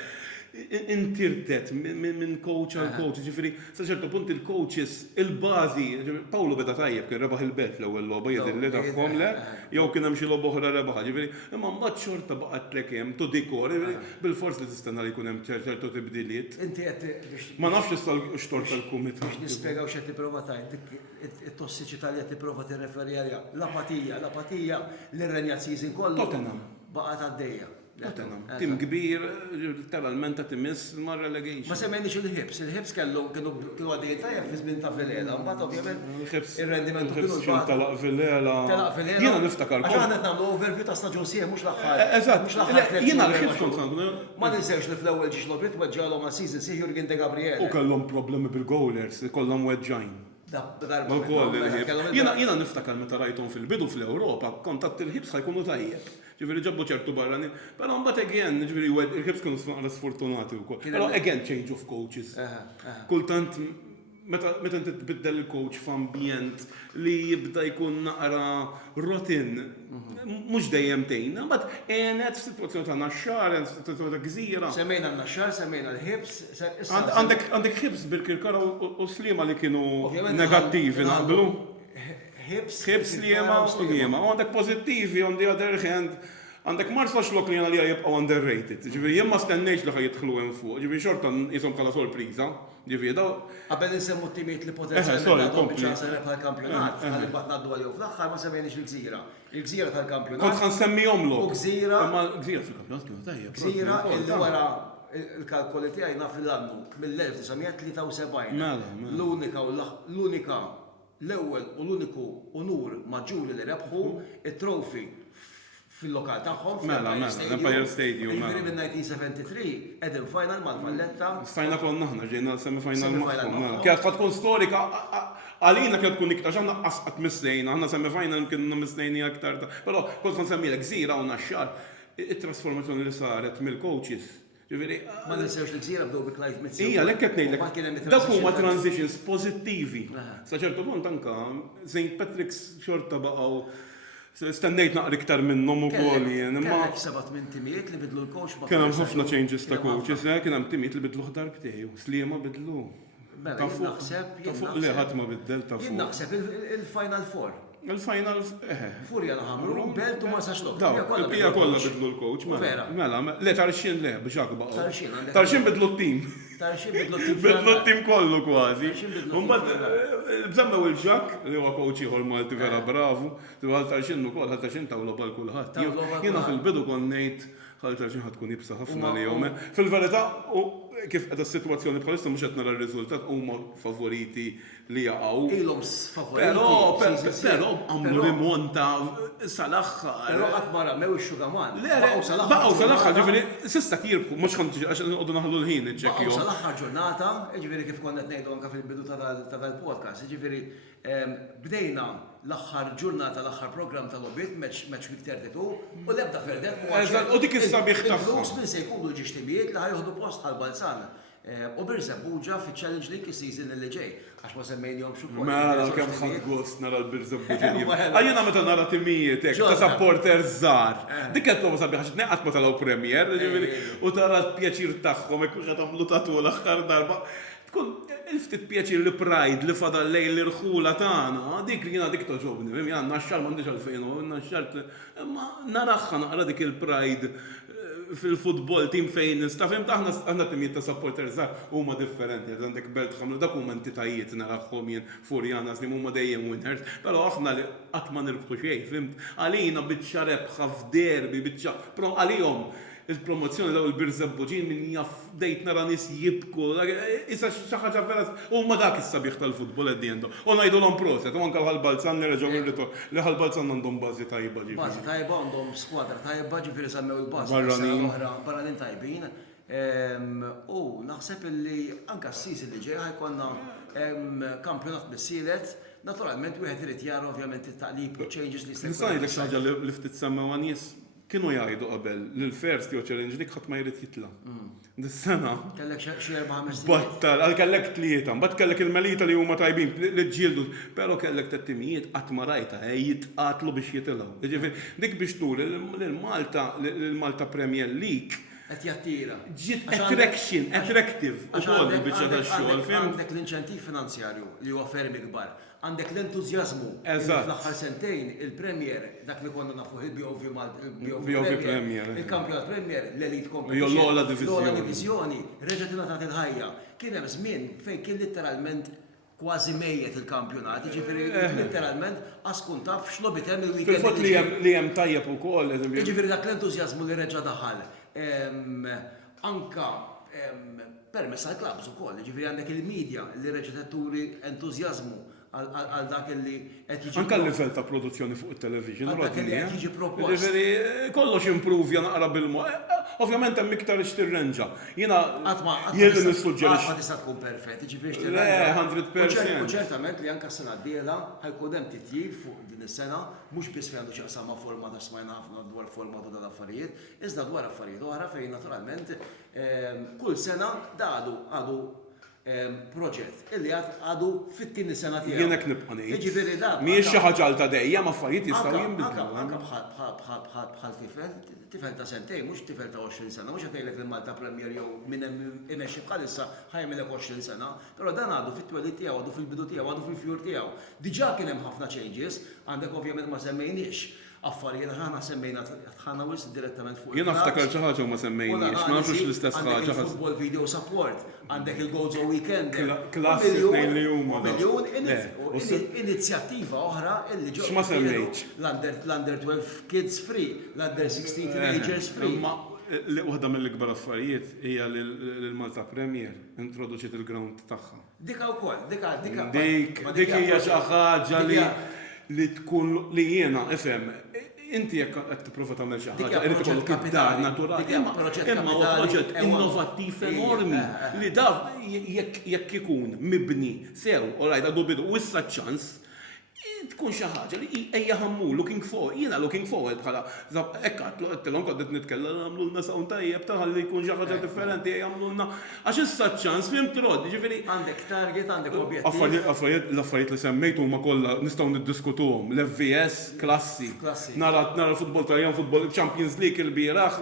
Intirtet minn coach għal coach, ġifiri, sa ċertu punt il-coaches, il-bazi, Pawlu beda tajjeb, kien rebaħ il-belt l-ewwel logħba, jgħid li tagħhom le, jew kien hemm xi logħba oħra rebaħ, ġifieri, imma mbagħad xorta baqgħet lek hemm tu dikor, bil-fors li tistenna li jkun hemm ċertu tibdiliet. Inti qed biex Ma nafx issa x-tort tal-kumitat. nispjegaw x'qed tipprova tgħid dik it-tossiċità li qed tipprova tirreferi għaliha. L-apatija li renjat season kollu Tottenham. baqgħet għaddejja. Tottenham. Tim kbir, literalment ta' timiss ma' Ma relegation. semmejniex il-ħibs kienu għaddejjin tajjeb fi żmien ta' Vilela, mbagħad ovvjament ir-rendimentu kienu Il-ħibs talaq fil-lela. telaq fil-ħela. Jiena niftakar. Għax aħna qed nagħmlu overview ta' staġun sieħ mhux l-aħħar. Eżatt, mhux l-aħħar jiena tliet l-ħibs xhur. kont ngħidu. Ma ninsewx li fl-ewwel ġiex lobit weġġalhom għal season sieħ Jurgen de U Gabriele. kellhom problemi bil-goalers, kollhom weġġajn. Darba Ukoll kellhom il-ħibs. Jiena niftakar meta rajthom fil-bidu fl-Ewropa, kontatt il-ħibs ħajkunu tajjeb. Ġifieri ġabbu ċertu barrani, però mbagħad again, ġifieri il-ħibs kienu naqra sfortunati wkoll. Però again change of coaches. Kultant meta inti tbiddel il-coach f'ambjent li jibda jkun naqra rotin, mhux dejjem tgħin, mbagħad għenet f'sitwazzjoni ta' naxxar, f'sitwazzjoni ta' gżira. Semmejna n-naxxar, semmejna l-ħibs. Għandek ħibs bil-Kirkara u Slima li kienu Ovvjament negattivi naqblu. Ħibs Ħibs li jema u jema. Għandek pozittivi, on the other hand, għandek Marsa Xlok li jena li jibqaw underrated. Ġiviri, jemma stennejx li ħajitħlu jen fuq. Ġiviri, xorta jisom bħala sorpriza. Ġiviri, daw. Qabel nsemmu t-timiet li sorry, potenzjalment għandhom kompli. biex rebħa l-kampjonat, għalli bat naddu għalju fl-axħar ma semmejniex il-gżira. Il-gżira Kont tal-kampjonat. għan semmijom lo. U gżira- Ma gżira fil-kampjonat kienu tajjeb. Gżira illi wara il-kalkoli tiegħi naf l-annu mill-1973. Mela. L-unika l-ewwel u l-uniku unur maġġuri li rebħu it-trofi fil-lokal tagħhom Mela, Empire Stadium, mela. Jiġifieri minn-1973 qegħdin final mal-Valletta. Stajna konna ħna, ġejna semi-final Semi-final maħħom. magħhom. Kienet tkun storika, għalina kienet tkun iktar, ġanna qasqat mistejna, ħna semi-final kienna mistejni aktar ta' pero kont fan semmi l-gżira u naxxar, it-trasformazzjoni li saret mill-coaches. Ġifieri, Ma ninsewx li gżira bdew bi Clive Mitzi. Ija, lekk qed U mbagħad kien hemm ngħidlek, dak huma it-transition. transitions pożittivi. Sa ċertu punt anka St. Patrick's xorta baqgħu stennejt naqra iktar minnhom ukoll jien, imma Kellek 7-8 timiet li bidlu l-coach. kien hemm ħafna changes ta' coaches, kien hemm timiet li bidlu darbtej, Sliema bidlu. Mela, Ta' jien fuq naħseb- ta' fuq li ħadd ma biddel ta' Jien fuq. naħseb il-Final Four. Il-final, Furja naħamru, belt u ma sax lok. daw, il-bija kollha bidlu l-coach, Vera. mela, le tarxin le, biex baqgħu. Tarxin, għandek- Tarxin bidlu t-tim. Tarxin bidlu t-tim. Bidlu t-tim kollu kważi. Tarxin bidlu t-tim Mbagħad fl-Irlanda. bżammew il-ġak li huwa coach ieħor Malti vera bravu, tibgħal tarxin ukoll, ħal tarxin tawla bal kulħadd. Tawla bal Jiena kulħadd. fil-bidu kon ngħid ħal tarxin ħadd tkun ibsa ħafna Huma- li jom. Fil-verità, u kif qed is-sitwazzjoni bħalissa mhux qed nara r-riżultat huma favoriti li jaqgħu. Ilhom favoriti. Però għamlu rimonta sal-aħħar. Però qatt ma ramew ix-xugaman. Baqgħu sal-aħħar, ġifieri s'issa jirbħu mhux ħanġi għax nqogħdu naħlu l-ħin Baqgħu iċċekkju. sal-aħħar ġurnata, ġifieri kif konna qed ngħidu anke fil-bidu tal-podcast, ġifieri bdejna l-aħħar ġurnata l-aħħar programm tal-obiet match week 32 u l-ebda ferdet. U dik is-sabiħ tagħha. Il-flus minn se jkunu l-ġixtimijiet li ħajħodu post għal-Balzan. U birsa buġa fi challenge League is-season li ġej, għax ma semmejnihom xukol. Mela kemm ħadd gost nara l-Birza Buġinji. Għajjena meta nara timijiet hekk ta' supporter żgħar. Dik qed tagħmlu sabiħ għax neqgħod ma talaw premier, u tara l-pjaċir tagħhom hekk qed tagħmlu tatu l-aħħar darba. Tkun il-ftit pjaċir li pride li fadal lejl l-irħula tagħna, dik li jiena dik toġobni, għandna x-xar m'għandix għalfejn, għandna x-xar imma naraħħa naqra dik il-pride fil-futbol tim fejn nistafim taħna timijiet ta' supporter żgħar huma differenti, għandek belt ħamlu dak huma entitajiet naraħħom jien Furjana snim huma dejjem winners, però aħna li qatt ma nirbħu xejn, fimt? Għalina biċċa rebħa f'derbi, biċċa, però għalihom il-promozzjoni daw il-Birza Buġin min jaf dejt nara nis jibku, issa xaħġa vera, u ma dak is-sabiħ tal-futbol għeddiendu. U najdu l-om proset, u anka l-ħalbalzan li reġaw il-ritor, li ħalbalzan għandhom bazi tajba ġifiri. Bazi tajba għandhom skwadra tajba ġifiri sammew il-bazi. Barranin tajbin. U naħseb li anka s-sis li ġej ħajkonna kampjonat bis-sielet, naturalment wieħed irid jara ovvjament it-taqlib u changes li Nisani dak xaġa li ftit semmew għanies kienu jgħidu qabel li l-first jew challenge dik ħadd ma jrid jitla. Dis-sena. Kellek xi 4-5 Battal, għal kellek tlieta, mbagħad kellek il-melita li huma tajbin li ġieldu, però kellek tat-timijiet qatt ma rajta jitqatlu biex jitilgħu. Jiġifieri dik biex tur il-Malta Premier League qed jattira. Ġiet attractive ukoll biċċa tax-xogħol, fim? Għandek l-inċentiv finanzjarju li huwa fermi kbar. Għandek l-entużjażmu. Fl-aħħar sentejn il-Premier dak li konna nafu il-BOV Premier, il-Kampjonat Premier, l-Elite Competition, l-Ola Divizjoni, reġgħet ingħatat il-ħajja. Kien hemm żmien fejn kien literalment kważi mejjet il-kampjonat, ġifieri literalment għaskun taf x'lobit hemm il-weekend. Fil-fatt li hemm tajjeb ukoll. Ġifieri dak l-entużjażmu li reġa' daħal. Anka permess għal-klabs ukoll, ġifieri għandek il-medja li reġgħet turi entużjażmu għal dak li qed jiġi. Anke l-livell ta' produzzjoni fuq it-television. Dak li qed jiġi propost. Ġifieri kollox improvja naqra bil-mod. Ovvjament hemm iktar ixtirrenġa. Jiena jien nissuġġerix. Ma tista' tkun perfett, ġifieri Le, 100%. U ċertament li anke s-sena d-dieħla ħajkun hemm titjib fuq din is-sena, mhux biss fejn għandu x'aqsam ma' format għax smajna ħafna dwar format u dal-affarijiet, iżda dwar affarijiet oħra fejn naturalment kull sena da għadu proġett illi għadu fit-tieni sena tiegħu. Jien hekk nibqa' ngħid. Jiġifieri da. Mhijiex xi ħaġa għal ta' dejjem affarijiet jistgħu jinbidlu. Anke bħal tifel ta' sentejn, mhux tifel ta' 20 sena, mhux qed ngħidlek il-Malta Premier jew min hemm imexxi bħalissa ħajmilek 20 sena, però dan għadu fit-twelid tiegħu, għadu fil-bidu tiegħu, għadu fil-fjur tiegħu. Diġà kien hemm ħafna changes, għandek ovvjament ma semmejniex affarijiet ħana semmejna ħana wis direttament fuq. Jien naftakar xi ħaġa ma semmejniex, ma nafux l-istess ħaġa. Football video support, għandek il-Gozo Weekend. Klassi tnejn li huma. Miljun inizjattiva oħra illi ġew. X'ma semmejtx? L-Under 12 Kids Free, l-Under 16 Teenagers Free. Waħda mill-ikbar affarijiet hija l-Malta Premier introduċiet il-ground tagħha. Dika wkoll, dik hija xi ħaġa li tkun li jiena ifhem inti jekk qed tipprova tagħmel xi ħaġa irid ikollok id-dar naturali imma proġett innovattiv enormi li daf jekk ikun mibni sew orajt għadu bidu u issa ċans tkun xi ħaġa li ejja ħammu looking forward bħala hekk għedtilhom kont qed nitkellem nagħmlulna sawn tajjeb taħalli jkun xi ħaġa differenti jagħmlulna għax issa ċans fim trod, ġifieri għandek target, għandek objettiv. L-affarijiet li semmejtu huma kollha nistgħu niddiskutuhom. L-FVS klassi. Nara futbol Taljan, futbol Champions League il-bieraħ.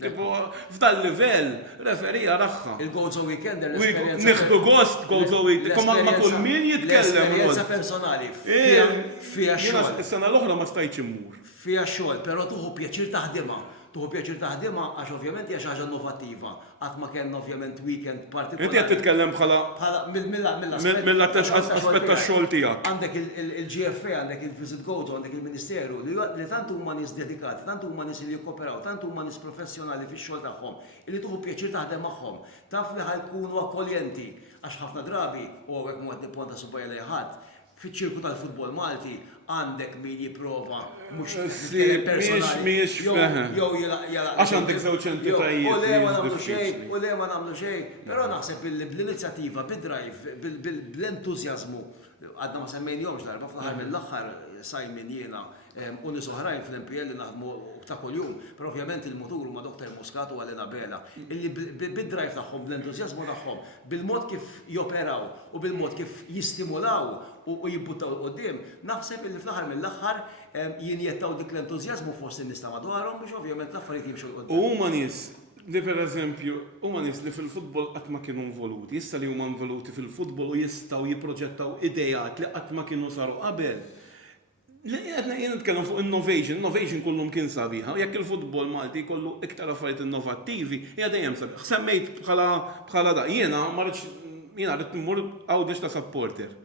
F'dal livell, referija raħħa. Il-Gozo Weekend, Nieħdu gost Gozo Weekend, ma kull min jitkellem. Esperienza personali. Fija xogħol. Is-sena l-oħra ma stajtx immur. Fija xogħol, però tuħu pjaċir taħdimha. tuħu pjaċir taħdimha għax ovvjament hija xi ħaġa innovattiva. Qatt ma kellna ovvjament weekend Inti partikolari. qed titkellem bħala mill-aspett tax-xogħol tiegħek. Għandek il-GFA, għandek il-Visit Goto, għandek il-Ministeru, li tant huma nies dedikati, tant huma nies li jikkoperaw, tant huma nies professjonali fix-xogħol tagħhom, li tuħu pjaċir taħdem magħhom. Taf li ħajkunu akkoljenti għax ħafna drabi u għek mwad nipponta subajja li ħadd fiċ-ċirku tal-futbol Malti għandek min jipprova mhux mhijiex għax għandek żewġ entitajiet. U le ma nagħmlu xejn, u le ma nagħmlu xejn. Però naħseb bl-inizjattiva, bid-drive, bl-entużjażmu għadna ma semmejnihomx darba fl-aħħar mill-aħħar sajmin jiena u nies oħrajn fl-MPL li naħdmu ta' kuljum, però ovvjament il-motur huma Dr. Muscat u Elena Bela, illi bid-drive tagħhom, bl-entużjażmu tagħhom, bil-mod kif joperaw u bil-mod kif jistimulaw u jibbuttaw l-qoddim, naħseb illi fl-aħħar mill-aħħar jinjettaw dik l-entużjażmu fost in-nies ta' madwarhom biex ovvjament l-affarijiet jimxu l-qoddim. U huma nies li pereżempju huma nies li fil-futbol qatt ma kienu involuti, issa li huma involuti fil-futbol u jistgħu jipproġettaw idejat li qatt ma kienu saru qabel. Jien nitkellem fuq innovation kullum kien sabiħa, jekk il-futbol Malti jkollu iktar affarijiet innovattivi, hija dejjem sabiħa. Semmejt bħala da, jiena rrid immur għawdex ta' supporter.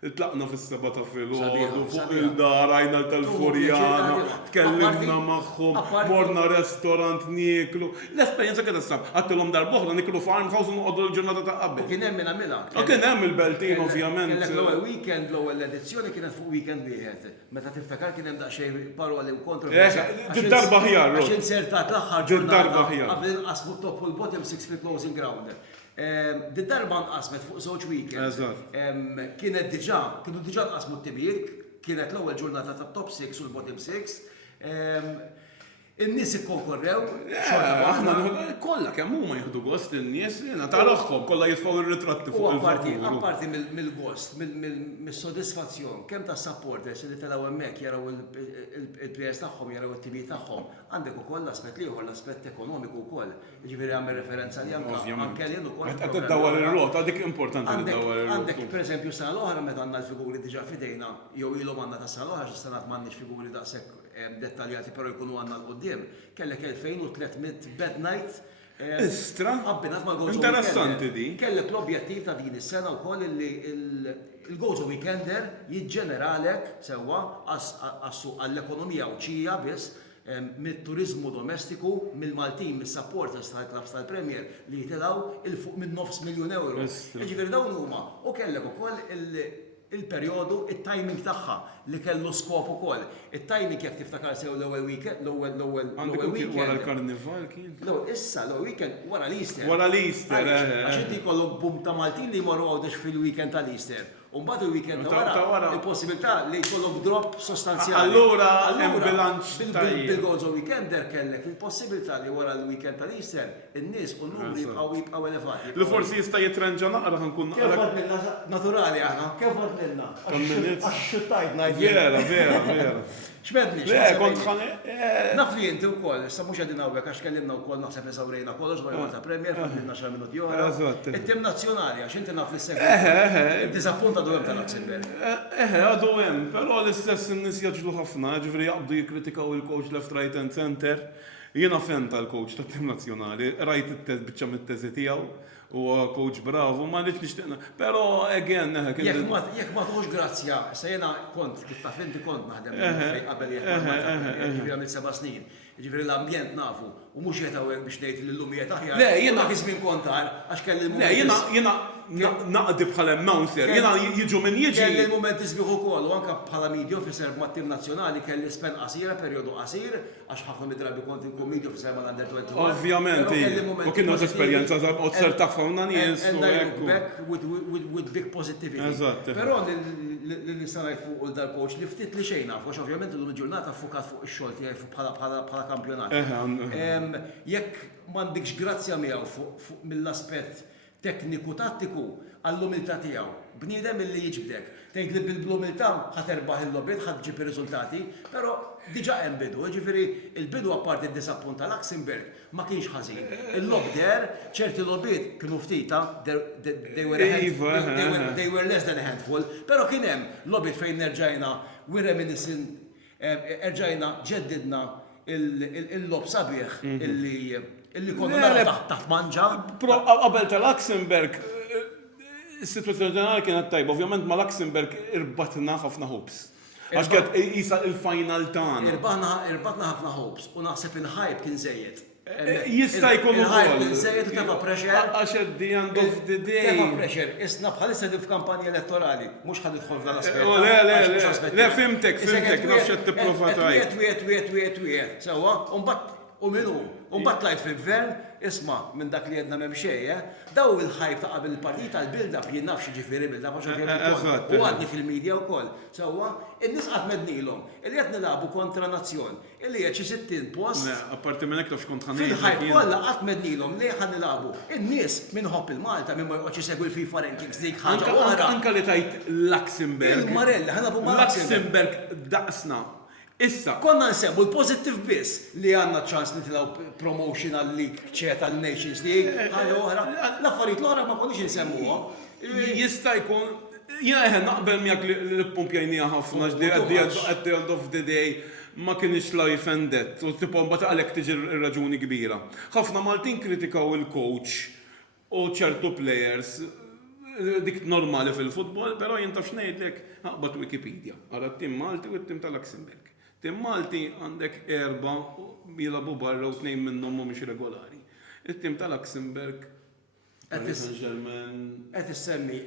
Itlaqna fis-seba ta' filgħodu fuq il-dar għajna tal-Furjana, tkellimna magħhom, morna restorant nieklu. L-esperjenza kien issab, għattilhom darb'oħra niklu farmhouse u noqogħdu l-ġurnata ta' qabel. Kien hemm min għamilha. Kien hemm il-beltin ovvjament. L-ewwel weekend, l-ewwel edizzjoni kienet fuq weekend wieħed. Meta tiftakar kien hemm daqsxejn paroli u kontro. Darba ħjar. Għax insertat l-aħħar ġurnata qabel inqasmu top u l-bottom 6 fil-closing ground. Darba nqasmet fuq żewġ weekend. Kienu diġà nqasmu t-timijiet, kienet l-ewwel ġurnata tat-top 6 u l-bottom 6. In-nies ikkonkorrew. Aħna kollha kemm huma jieħdu gost in-nies jiena tarahom kollha jitfgħu ir-ritratti fuq il-fatur. Apparti mill-gost, mis-sodisfazzjon, kemm tas-supporters li telgħu hemmhekk jaraw il-players tagħhom, jaraw it-timijiet tagħhom, għandek ukoll l-aspett ieħor, l-aspett ekonomiku wkoll. Jiġifieri għamel referenza li anke lien ukoll. Qed tiddawwar ir-rota, dik importanti li tiddawwar ir-rota. Għandek pereżempju sena l-oħra meta għandna l-figuri diġà f'idejna, jew ilhom għandna tas sena l-oħra x'is-senat m'għandniex figuri daqshekk dettaljati però jkunu għandna l-qudiem, kellek 2300 bed night. Istra? Għabbinat ma' Gozo Interessanti di. Kellek l-objettiv ta' din is-sena wkoll li il-Gozo Weekender jiġġeneralek sewwa għall-ekonomija uċija biss mit-turizmu domestiku, mill-Maltin, mis-supporters tal-klabs tal-Premier li jitilgħu il-fuq minn €900,000. Ġifieri dawn huma u kellek ukoll il-perjodu, il-timing tagħha li kellu skop ukoll. Il-timing jekk tiftakar sew l-ewwel weekend, l-ewwel weekend. Wara l-karnival kien? Issa l-ewwel weekend wara l-Easter. Wara l-Easter. Għax inti jkollhom bum ta' Maltin li jmorru għawdex fil-weekend tal-Easter. Umbagħad il-weekend ta' wara il-possibilità li jkollok drop sostanzjali. Allura hemm bilanċ bil-Gozo Weekender kellek il-possibilità li wara l-weekend tal-Easter in-nies u n-numri jibqgħu elevati. Li forsi jista' jitranġa naqra ħankun Kif għad minna naturali aħna, kif għad minna? Għax-xuttajt ngħid. Vera. X'bedni? Le, kont ħane. Naf li inti wkoll, issa mhux qegħdin hawnhekk għax kellimna wkoll naħseb eżawrejna kollox wara ta' Premier fadlilna xar minuti oħra. It-tim nazzjonali għax inti naf li segwi. Disappunta dwar ta' Luxemburg. Għadu hemm, però l-istess in-nies jaġlu ħafna, ġifieri jaqbdu jikkritikaw il-coach left, right and center. Jiena fan tal-coach tat-tim nazzjonali, rajt it-test biċċa mit-teżi tiegħu. U coach bravo, ma rridx nixtieqna. Però again, jekk ma tħux grazzja, se jiena kont kif taf inti kont naħdem qabel ġifieri għamil 7 snin. Ġifieri l-ambjent nafu u mhux qed hawnhekk biex ngħid li l-lumijiet aħjar. Le, jiena żmien kontar għax kelli l-mument. Le, jiena naqdi bħala announcer, jiena jiġu min jiġi. Kelli l-mument isbiħu wkoll u anke bħala media officer mat-tim nazzjonali kelli spen qasira, perjodu qasir, għax ħafna mid-drabi kont inkun media officer mal-under 21. Ovvjament, u kienu esperjenza u tafawna nies. And I look back with big positivity. Però li sanajt fuq dal-coach li ftit li xejn naf, għax ovvjament l-lum ġurnata fukat fuq ix-xogħol tiegħi bħala kampjonat. Jekk m'għandikx grazzja miegħu fuq mill-aspett tekniku tattiku għall-umiltà tiegħu. Bniedem illi jiġbdek. Tgħid li bil-umiltà ħaterbaħ il-logħbiet, ħadġib ir-riżultati, però diġà hemm bidu, ġifieri il-bidu apparti d-disappunt ta' Luxemburg ma kienx ħażin. Il-logħder ċerti logħbiet kienu ftita, they were less than a handful, però kien hemm logħbiet fejn nerġajna reminiscing, erġajna ġeddidna il-lob sabiħ illi konna taħt manġa. Qabel ta' Luxemburg, is-situazzjoni ġenerali kienet tajba, ovvjament ma' Luxemburg irbatna ħafna hopes. Għax kienet isa il-final tagħna. Irbatna ħafna hopes u naħseb il-hype kien żejjed. Jista' jkun il-hype kien żejjed u tefa' pressure. Għax at the end of the day. Tefa' pressure. Isna bħalissa f'kampanja elettorali, mhux ħad idħol f'dan aspett. Le fimtek, nafx qed tipprova tajt. Wiet. Sewwa, u mbagħad u minnu, u mbagħad tlajt fil-gvern, isma' minn dak li jedna m'hemm xejn, daw il-ħajb ta' qabel il-partit tal-build-up jien nafx ġifieri build-up għax u għadni fil-medja wkoll. Sewwa, in-nies qatt mednilhom illi qed nilagħbu kontra nazzjon illi qed xi 60 post. Apparti minn hekk tafx kont Fil-ħajb kollha qatt mednilhom li ħan nilagħbu. In-nies minn ħobb il-Malta minn ma jqgħodx isegwu l-FIFA rankings dik ħaġa oħra. Anka li tajt Luxemburg. Il-Marella ħanabu ma' Luxemburg daqsna. Issa. Konna nsemmu l-positive biss li għanna ċans li tilaw promotional league ċeta l-Nations League, ħaġa oħra, l-affarijiet l-oħra ma konniex nsemmuhom. Jista' jkun, jena naqbel miegħek li l-pumpjajnija ħafna at the end of the day ma kienx life and death, u tipo mbagħad għalhekk tiġi raġuni kbira. Ħafna Maltin kritikaw il-coach u ċertu players dik normali fil-futbol, però jien taf ngħidlek aqbad Wikipedia. Ara t-tim Malti u t-tim tal-Luxemburg. Tim Malti għandek 4 jilabu barra u 2 minnhom mhumiex regolari. It-tim tal-Luxemburg Paris Saint-Germain. Qed issemmi.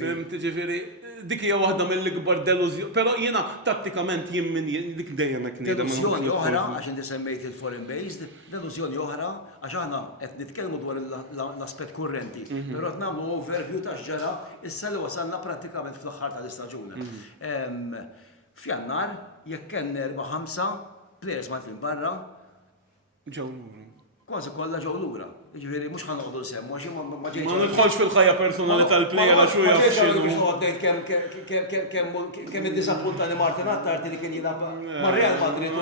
Fimt, ġifieri, dik hija waħda mill-ikbar delużjoni. Però jiena tattikament jien min dik dejjem hekk ngħidha. Delużjoni oħra għax inti semmejt il-foreign based, delużjoni oħra għax aħna qed nitkellmu dwar l-aspett kurrenti. Però qed nagħmlu overview ta' x'ġara issa li wasalna prattikament fl-aħħar tal-istaġun. F'Jannar, jekk kien 4-5 players Maltin barra, Ġew lura. kważi kollha ġew lura. Jiġifieri mhux ħanoqogħdu nsemmu għax ma ġejx. Ma nidħolx fil-ħajja personali tal-plejer għax huwa kemm iddisappuntani Martin Attardi li kien jilgħab mar-Real Madrid.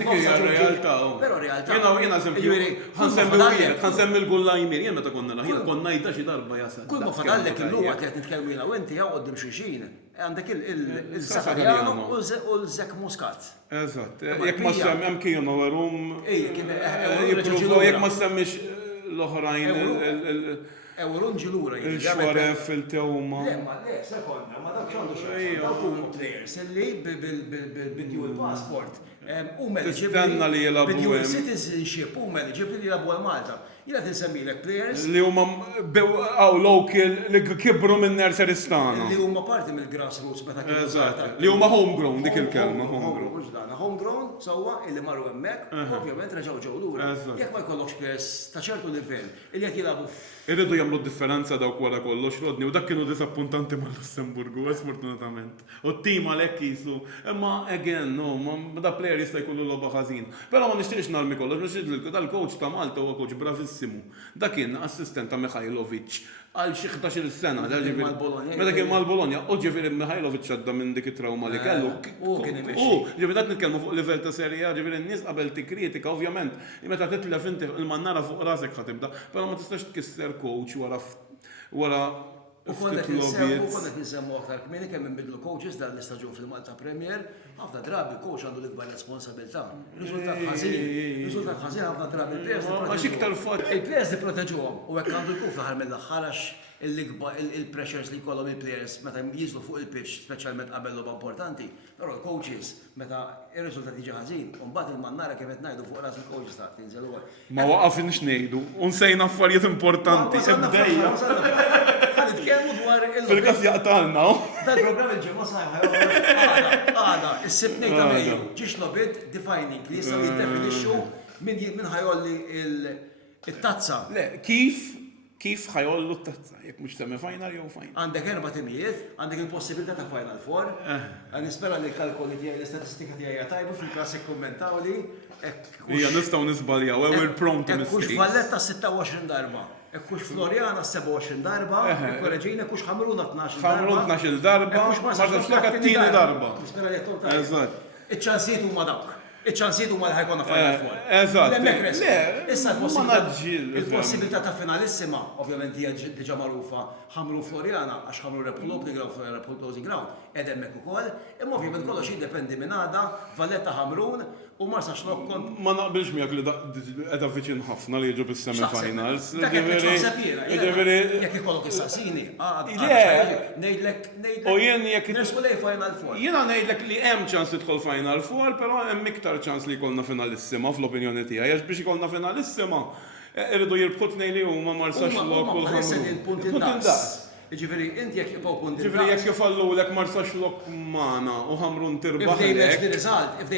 Dik hija r-realtà. Però realtà. Jiena eżempju, ħansemmi l-gulla jmir, jien meta konna naħin, konna ngħidha xi darba jasal. Kull ma fadallek illum qed nitkellmu jiena u inti jew qudiem xulxin. Għandek il-Sakarjano u l-Zek Muscat. Eżatt, jekk ma semmi hemm kienu għarum. Jekk ma semmix l-oħrajn Ewron ġilura. il-xwaref, il-tewma. Le, sekonda, ma dak xandu xejn. Dak huma players illi bil-dual passport. Tistenna li jilabu hemm. Bil-dual citizenship huma eligibbli li jilabu għal Malta. Jiena tinsemmilek players Li huma għaw local li kibru minn nursery-stana. li huma parti mill-grassroots meta kienu Eżatt, li huma homegrown dik il-kelma, homegrown. Homegrown, sewwa, illi marru hemmhekk, ovvjament reġgħu ġew lura. Jekk ma jkollokx players ta' ċertu livell, illi qed jilagħbu Irridu jagħmlu differenza dawk wara kollox rodni u dak kienu disappuntanti mal-Lussemburgu, sfortunatament. U t-tim għalhekk jisu, imma again, no, ma da plejer jista' jkollu logħba ħażin. Però ma nixtiex narmi kollox, nixtieq dal-coach ta' Malta huwa coach bravissimu. Dak kien assistent ta' Mihajlovic għal xi 11-il sena. Meta kien mal-Bologna, u ġifieri Mihajlovic għadda minn dik it-trauma li kellu. Ġifieri qed nitkellmu fuq livell ta' Serie A, ġifieri n-nies qabel tikkritika, ovvjament, meta titlef inti il-mannara fuq rasek ħatibda, però ma tistax tkisser coach wara U konna tinsemmu aktar kmieni kemm inbidlu coaches dan l-istaġun fil-Malta Premier, ħafna drabi coach għandu l-ikbar responsabilità. Riżultat ħażin ħafna drabi il-players li proteġuhom u hekk għandu jkun fl-aħħar mill-aħħar għax il-pressures li jkollhom il-players meta jiżlu fuq il-pitch, speċjalment qabel logħba importanti, però l-coaches meta ir-riżultat jiġi ħażin, u mbagħad il-mannara kif qed ngħidu fuq ras il-coaches ta' tinżel ukoll. Ma waqafniex ngħidu, u nsejna affarijiet importanti. Nitkellmu dwar Fil-każ jaqtalna. Dal-programm il-ġimgħa sajħa għada, is-sibnej ta' Mejju, ġiex lobit defining li jistgħu jiddefinixxu min ħajolli il-tazza. Le, kif ħajollu t-tazza, jekk mhux semmi final jew final. Għandek 4 timijiet, għandek il-possibilità ta' Final Four. Nispera li l-kalkoli tiegħi, l-istatistika tiegħi tajbu fil-każ ikkummentaw li Hija nistgħu nisbaljaw, we're prone to mistakes. Ekkux Valletta 26 darba. Ekkux Floriana 27 darba, korreġina ekkux Ħamruna 12 darba. Ħamrun 12 darba, Marta Flokka t-tieni darba. Nispera li jekk tonta. Eżatt. Iċ-ċansijiet huma dawk. Iċ-ċansijiet huma li ħajkonna Final Four. Eżatt. Issa il-possibilità ta' finalissima, ovvjament hija diġà magħrufa Ħamru Floriana għax Ħamru Rebħu Opening Ground, Rebħu Closing Ground. edemmek ukoll, imma ovvjament kollox jiddependi minn għada, Valletta Ħamrun u Marsa Xlok kont. Ma naqbilx miegħek li qiegħda viċin ħafna li jiġu bis-semi-finals. Jekk ikollok is-saqsini, ngħidlek U jien jekk nersqu lej Final Four. jiena ngħidlek li hemm ċans tidħol Final Four, però hemm iktar ċans li jkollna finalissima fl-opinjoni tiegħi. Għax biex ikollna finalissima irridu jirbħu tnejn li huma Marsa Xlok u il-punt indaqs. Ġifieri inti jekk jibgħu punt Ġifri jekk jifallulek Marsa Xlok magħna u Ħamrun tirbaħ. If they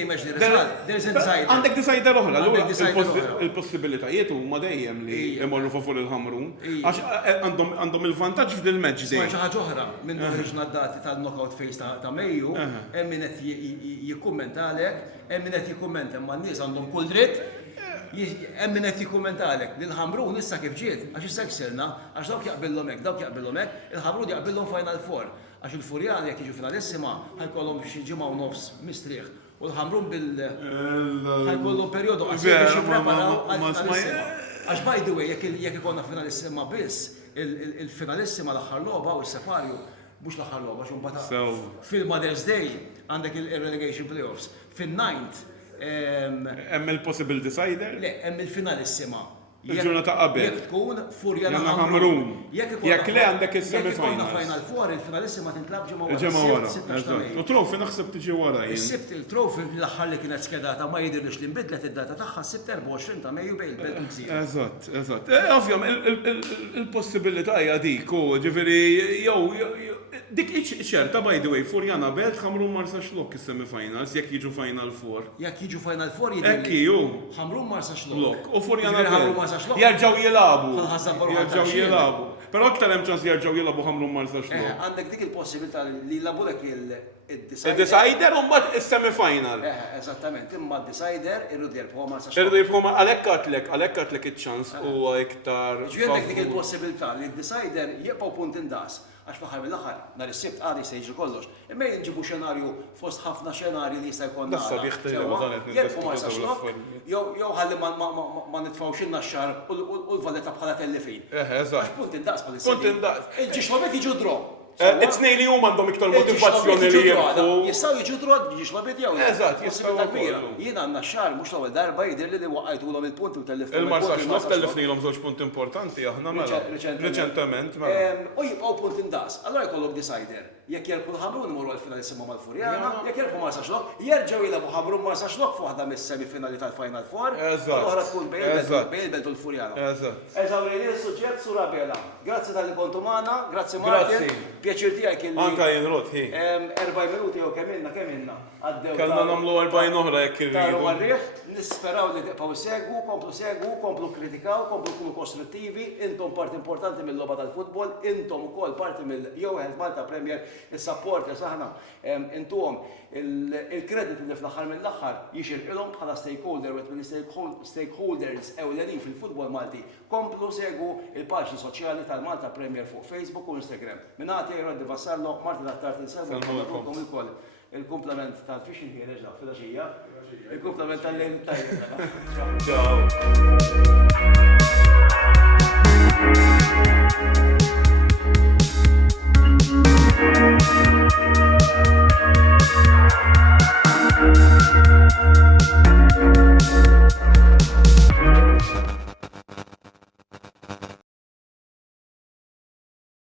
match the result, there's a decider. Għandek decider oħra, Għandek decider oħra. il-possibilitajiet huma dejjem li imorru favur il-Ħamrun. Għax għandhom il-vantaġġ f'dil match Ma dejjem. xi ħaġa oħra minn ħriġna d-dati tal-knockout phase ta' Mejju, hemm min qed jikkummentalek, hemm min qed jikkummenta ma' n-nies għandhom kull dritt. Hemm min qed jikkummentalek li l-Ħamrun issa kif ġiet, għax issa ksirna, għax dawk jaqbillhom hekk, il-Ħamrun jaqbillhom Final Four. Għax il-Furjani jekk jiġu finalissima ħajkollhom xi ġimgħa u nofs mistrieħ. U l-Ħamrun ħajkollhom perjodu qasir biex jippreparaw għall-finalissima. Għax by the way, jekk ikollna finalissima biss, il-finalissima l-aħħar logħba u s-separju mhux l-aħħar logħba x'un fil-Mother's Day għandek il-relegation playoffs. Fin-9th Hemm il-possible decider? Le, hemm il-finalissima. Il-ġurnata qabel. Jekk tkun Furjana Jana Ħamrun. Ħamrun. Jekk le għandek is-semi-finals. Jekk ikollna Final Four, il-finalissima tintlab ġimgħa Ġemma wara. 16 ta' Mejju. U trofi naħseb tiġi wara jien. Is-sibt il-trofi l-aħħar li kienet skedata ma jidhirlix li nbidlet id-data tagħha s-sibt 24 ta' Mejju bejn il-Belt u Gżira. Eżatt. Ovvjament il-possibilità hija dik u ġifieri jew dik ċerta by the way, Furjana Belt Ħamrun Marsa Xlok is-semi-finals jekk jiġu Final Four. Jekk jiġu Final Four Hekk ju. Ħamrun Marsa Xlok. U Furjana Ħamrun Marsa Belt. Xlok. Jerġgħu jilagħbu. Fil-ħassab barra Jerġgħu jilagħbu. Però aktar hemm ċans jerġgħu jilagħbu Ħamrun Marsa Xlok. Għandek dik il-possibilità li jlabulek il-decider. Il-decider u mbagħad is-semi-final. Eżattament, imma d-decider irridu jerbħu Marsa Xlok. Irridu jibqgħu għalhekk għatlek iċ-ċans huwa iktar. Ġifieri dik il-possibilità li d-decider jibqgħu punt indas. Għax fl-aħħar mill-aħħar nhar is-sibt għadi se jiġri kollox. Imma nġibu xenarju fost ħafna xenarji li jista' jkollna. Nassa biħtieġ Jerbħu Marsa Xlok, jew ħalli ma nitfgħux in-naxxar u l-Valletta bħala tellifin. Eżatt. Għax punt indaqs bħalissa. Punt indaqs. Il-ġixlobet jiġu dro. It-tnejn li huma għandhom iktar motivazzjoni li jibqgħu. Jistgħu jiġu dro ġixlobet jew. Eżatt, jistgħu jkollu. Jien għandna x-xahar mhux l-ewwel darba jidher li waqgħitulhom il-punt u tellifhom. Il-Marsa Xlok tellifnilhom żewġ punti importanti aħna mela. Reċentement mela. U jibqgħu punt indaqs. Allura jkollok decider. Jekk jerbħu l-Ħamrun imorru għall-finalissima mal-Furjana, jekk jerbħu Marsa Xlok, jerġgħu jilagħbu Ħamrun Marsa Xlok fuq waħda mis-semifinali tal-Final Four. Allura tkun bejn il-Belt u l-Furjana. Eżawrini s-suġġett Sura Bela. Grazzi tal-li kontu magħna, grazzi Martin. Pjaċir tiegħek illi. Anka jien Rod, 40 minuti jew kemm inna. Kellna nagħmlu 40 oħra jekk Taru irridu. għarriħ, nisperaw li tibqaw segwu, komplu kritikaw, komplu kunu kostruttivi, intom parti importanti mill-logħba tal-futbol, intom ukoll parti mill-Jowel Malta Premier, il-supporters aħna, intom il-kredit li fl-aħħar mill-aħħar jixirqilhom bħala stakeholders ewlenin fil-futbol Malti. Komplu segwu il-paġni soċjali tal-Malta Premier fuq Facebook u Instagram. Minati Roddi Vassarlo, Martin Attarti nsegwu il-koll. Il-komplement tal-fishing here reġa fil-axija, il-komplement tal-lejn tajjeb. Ciao.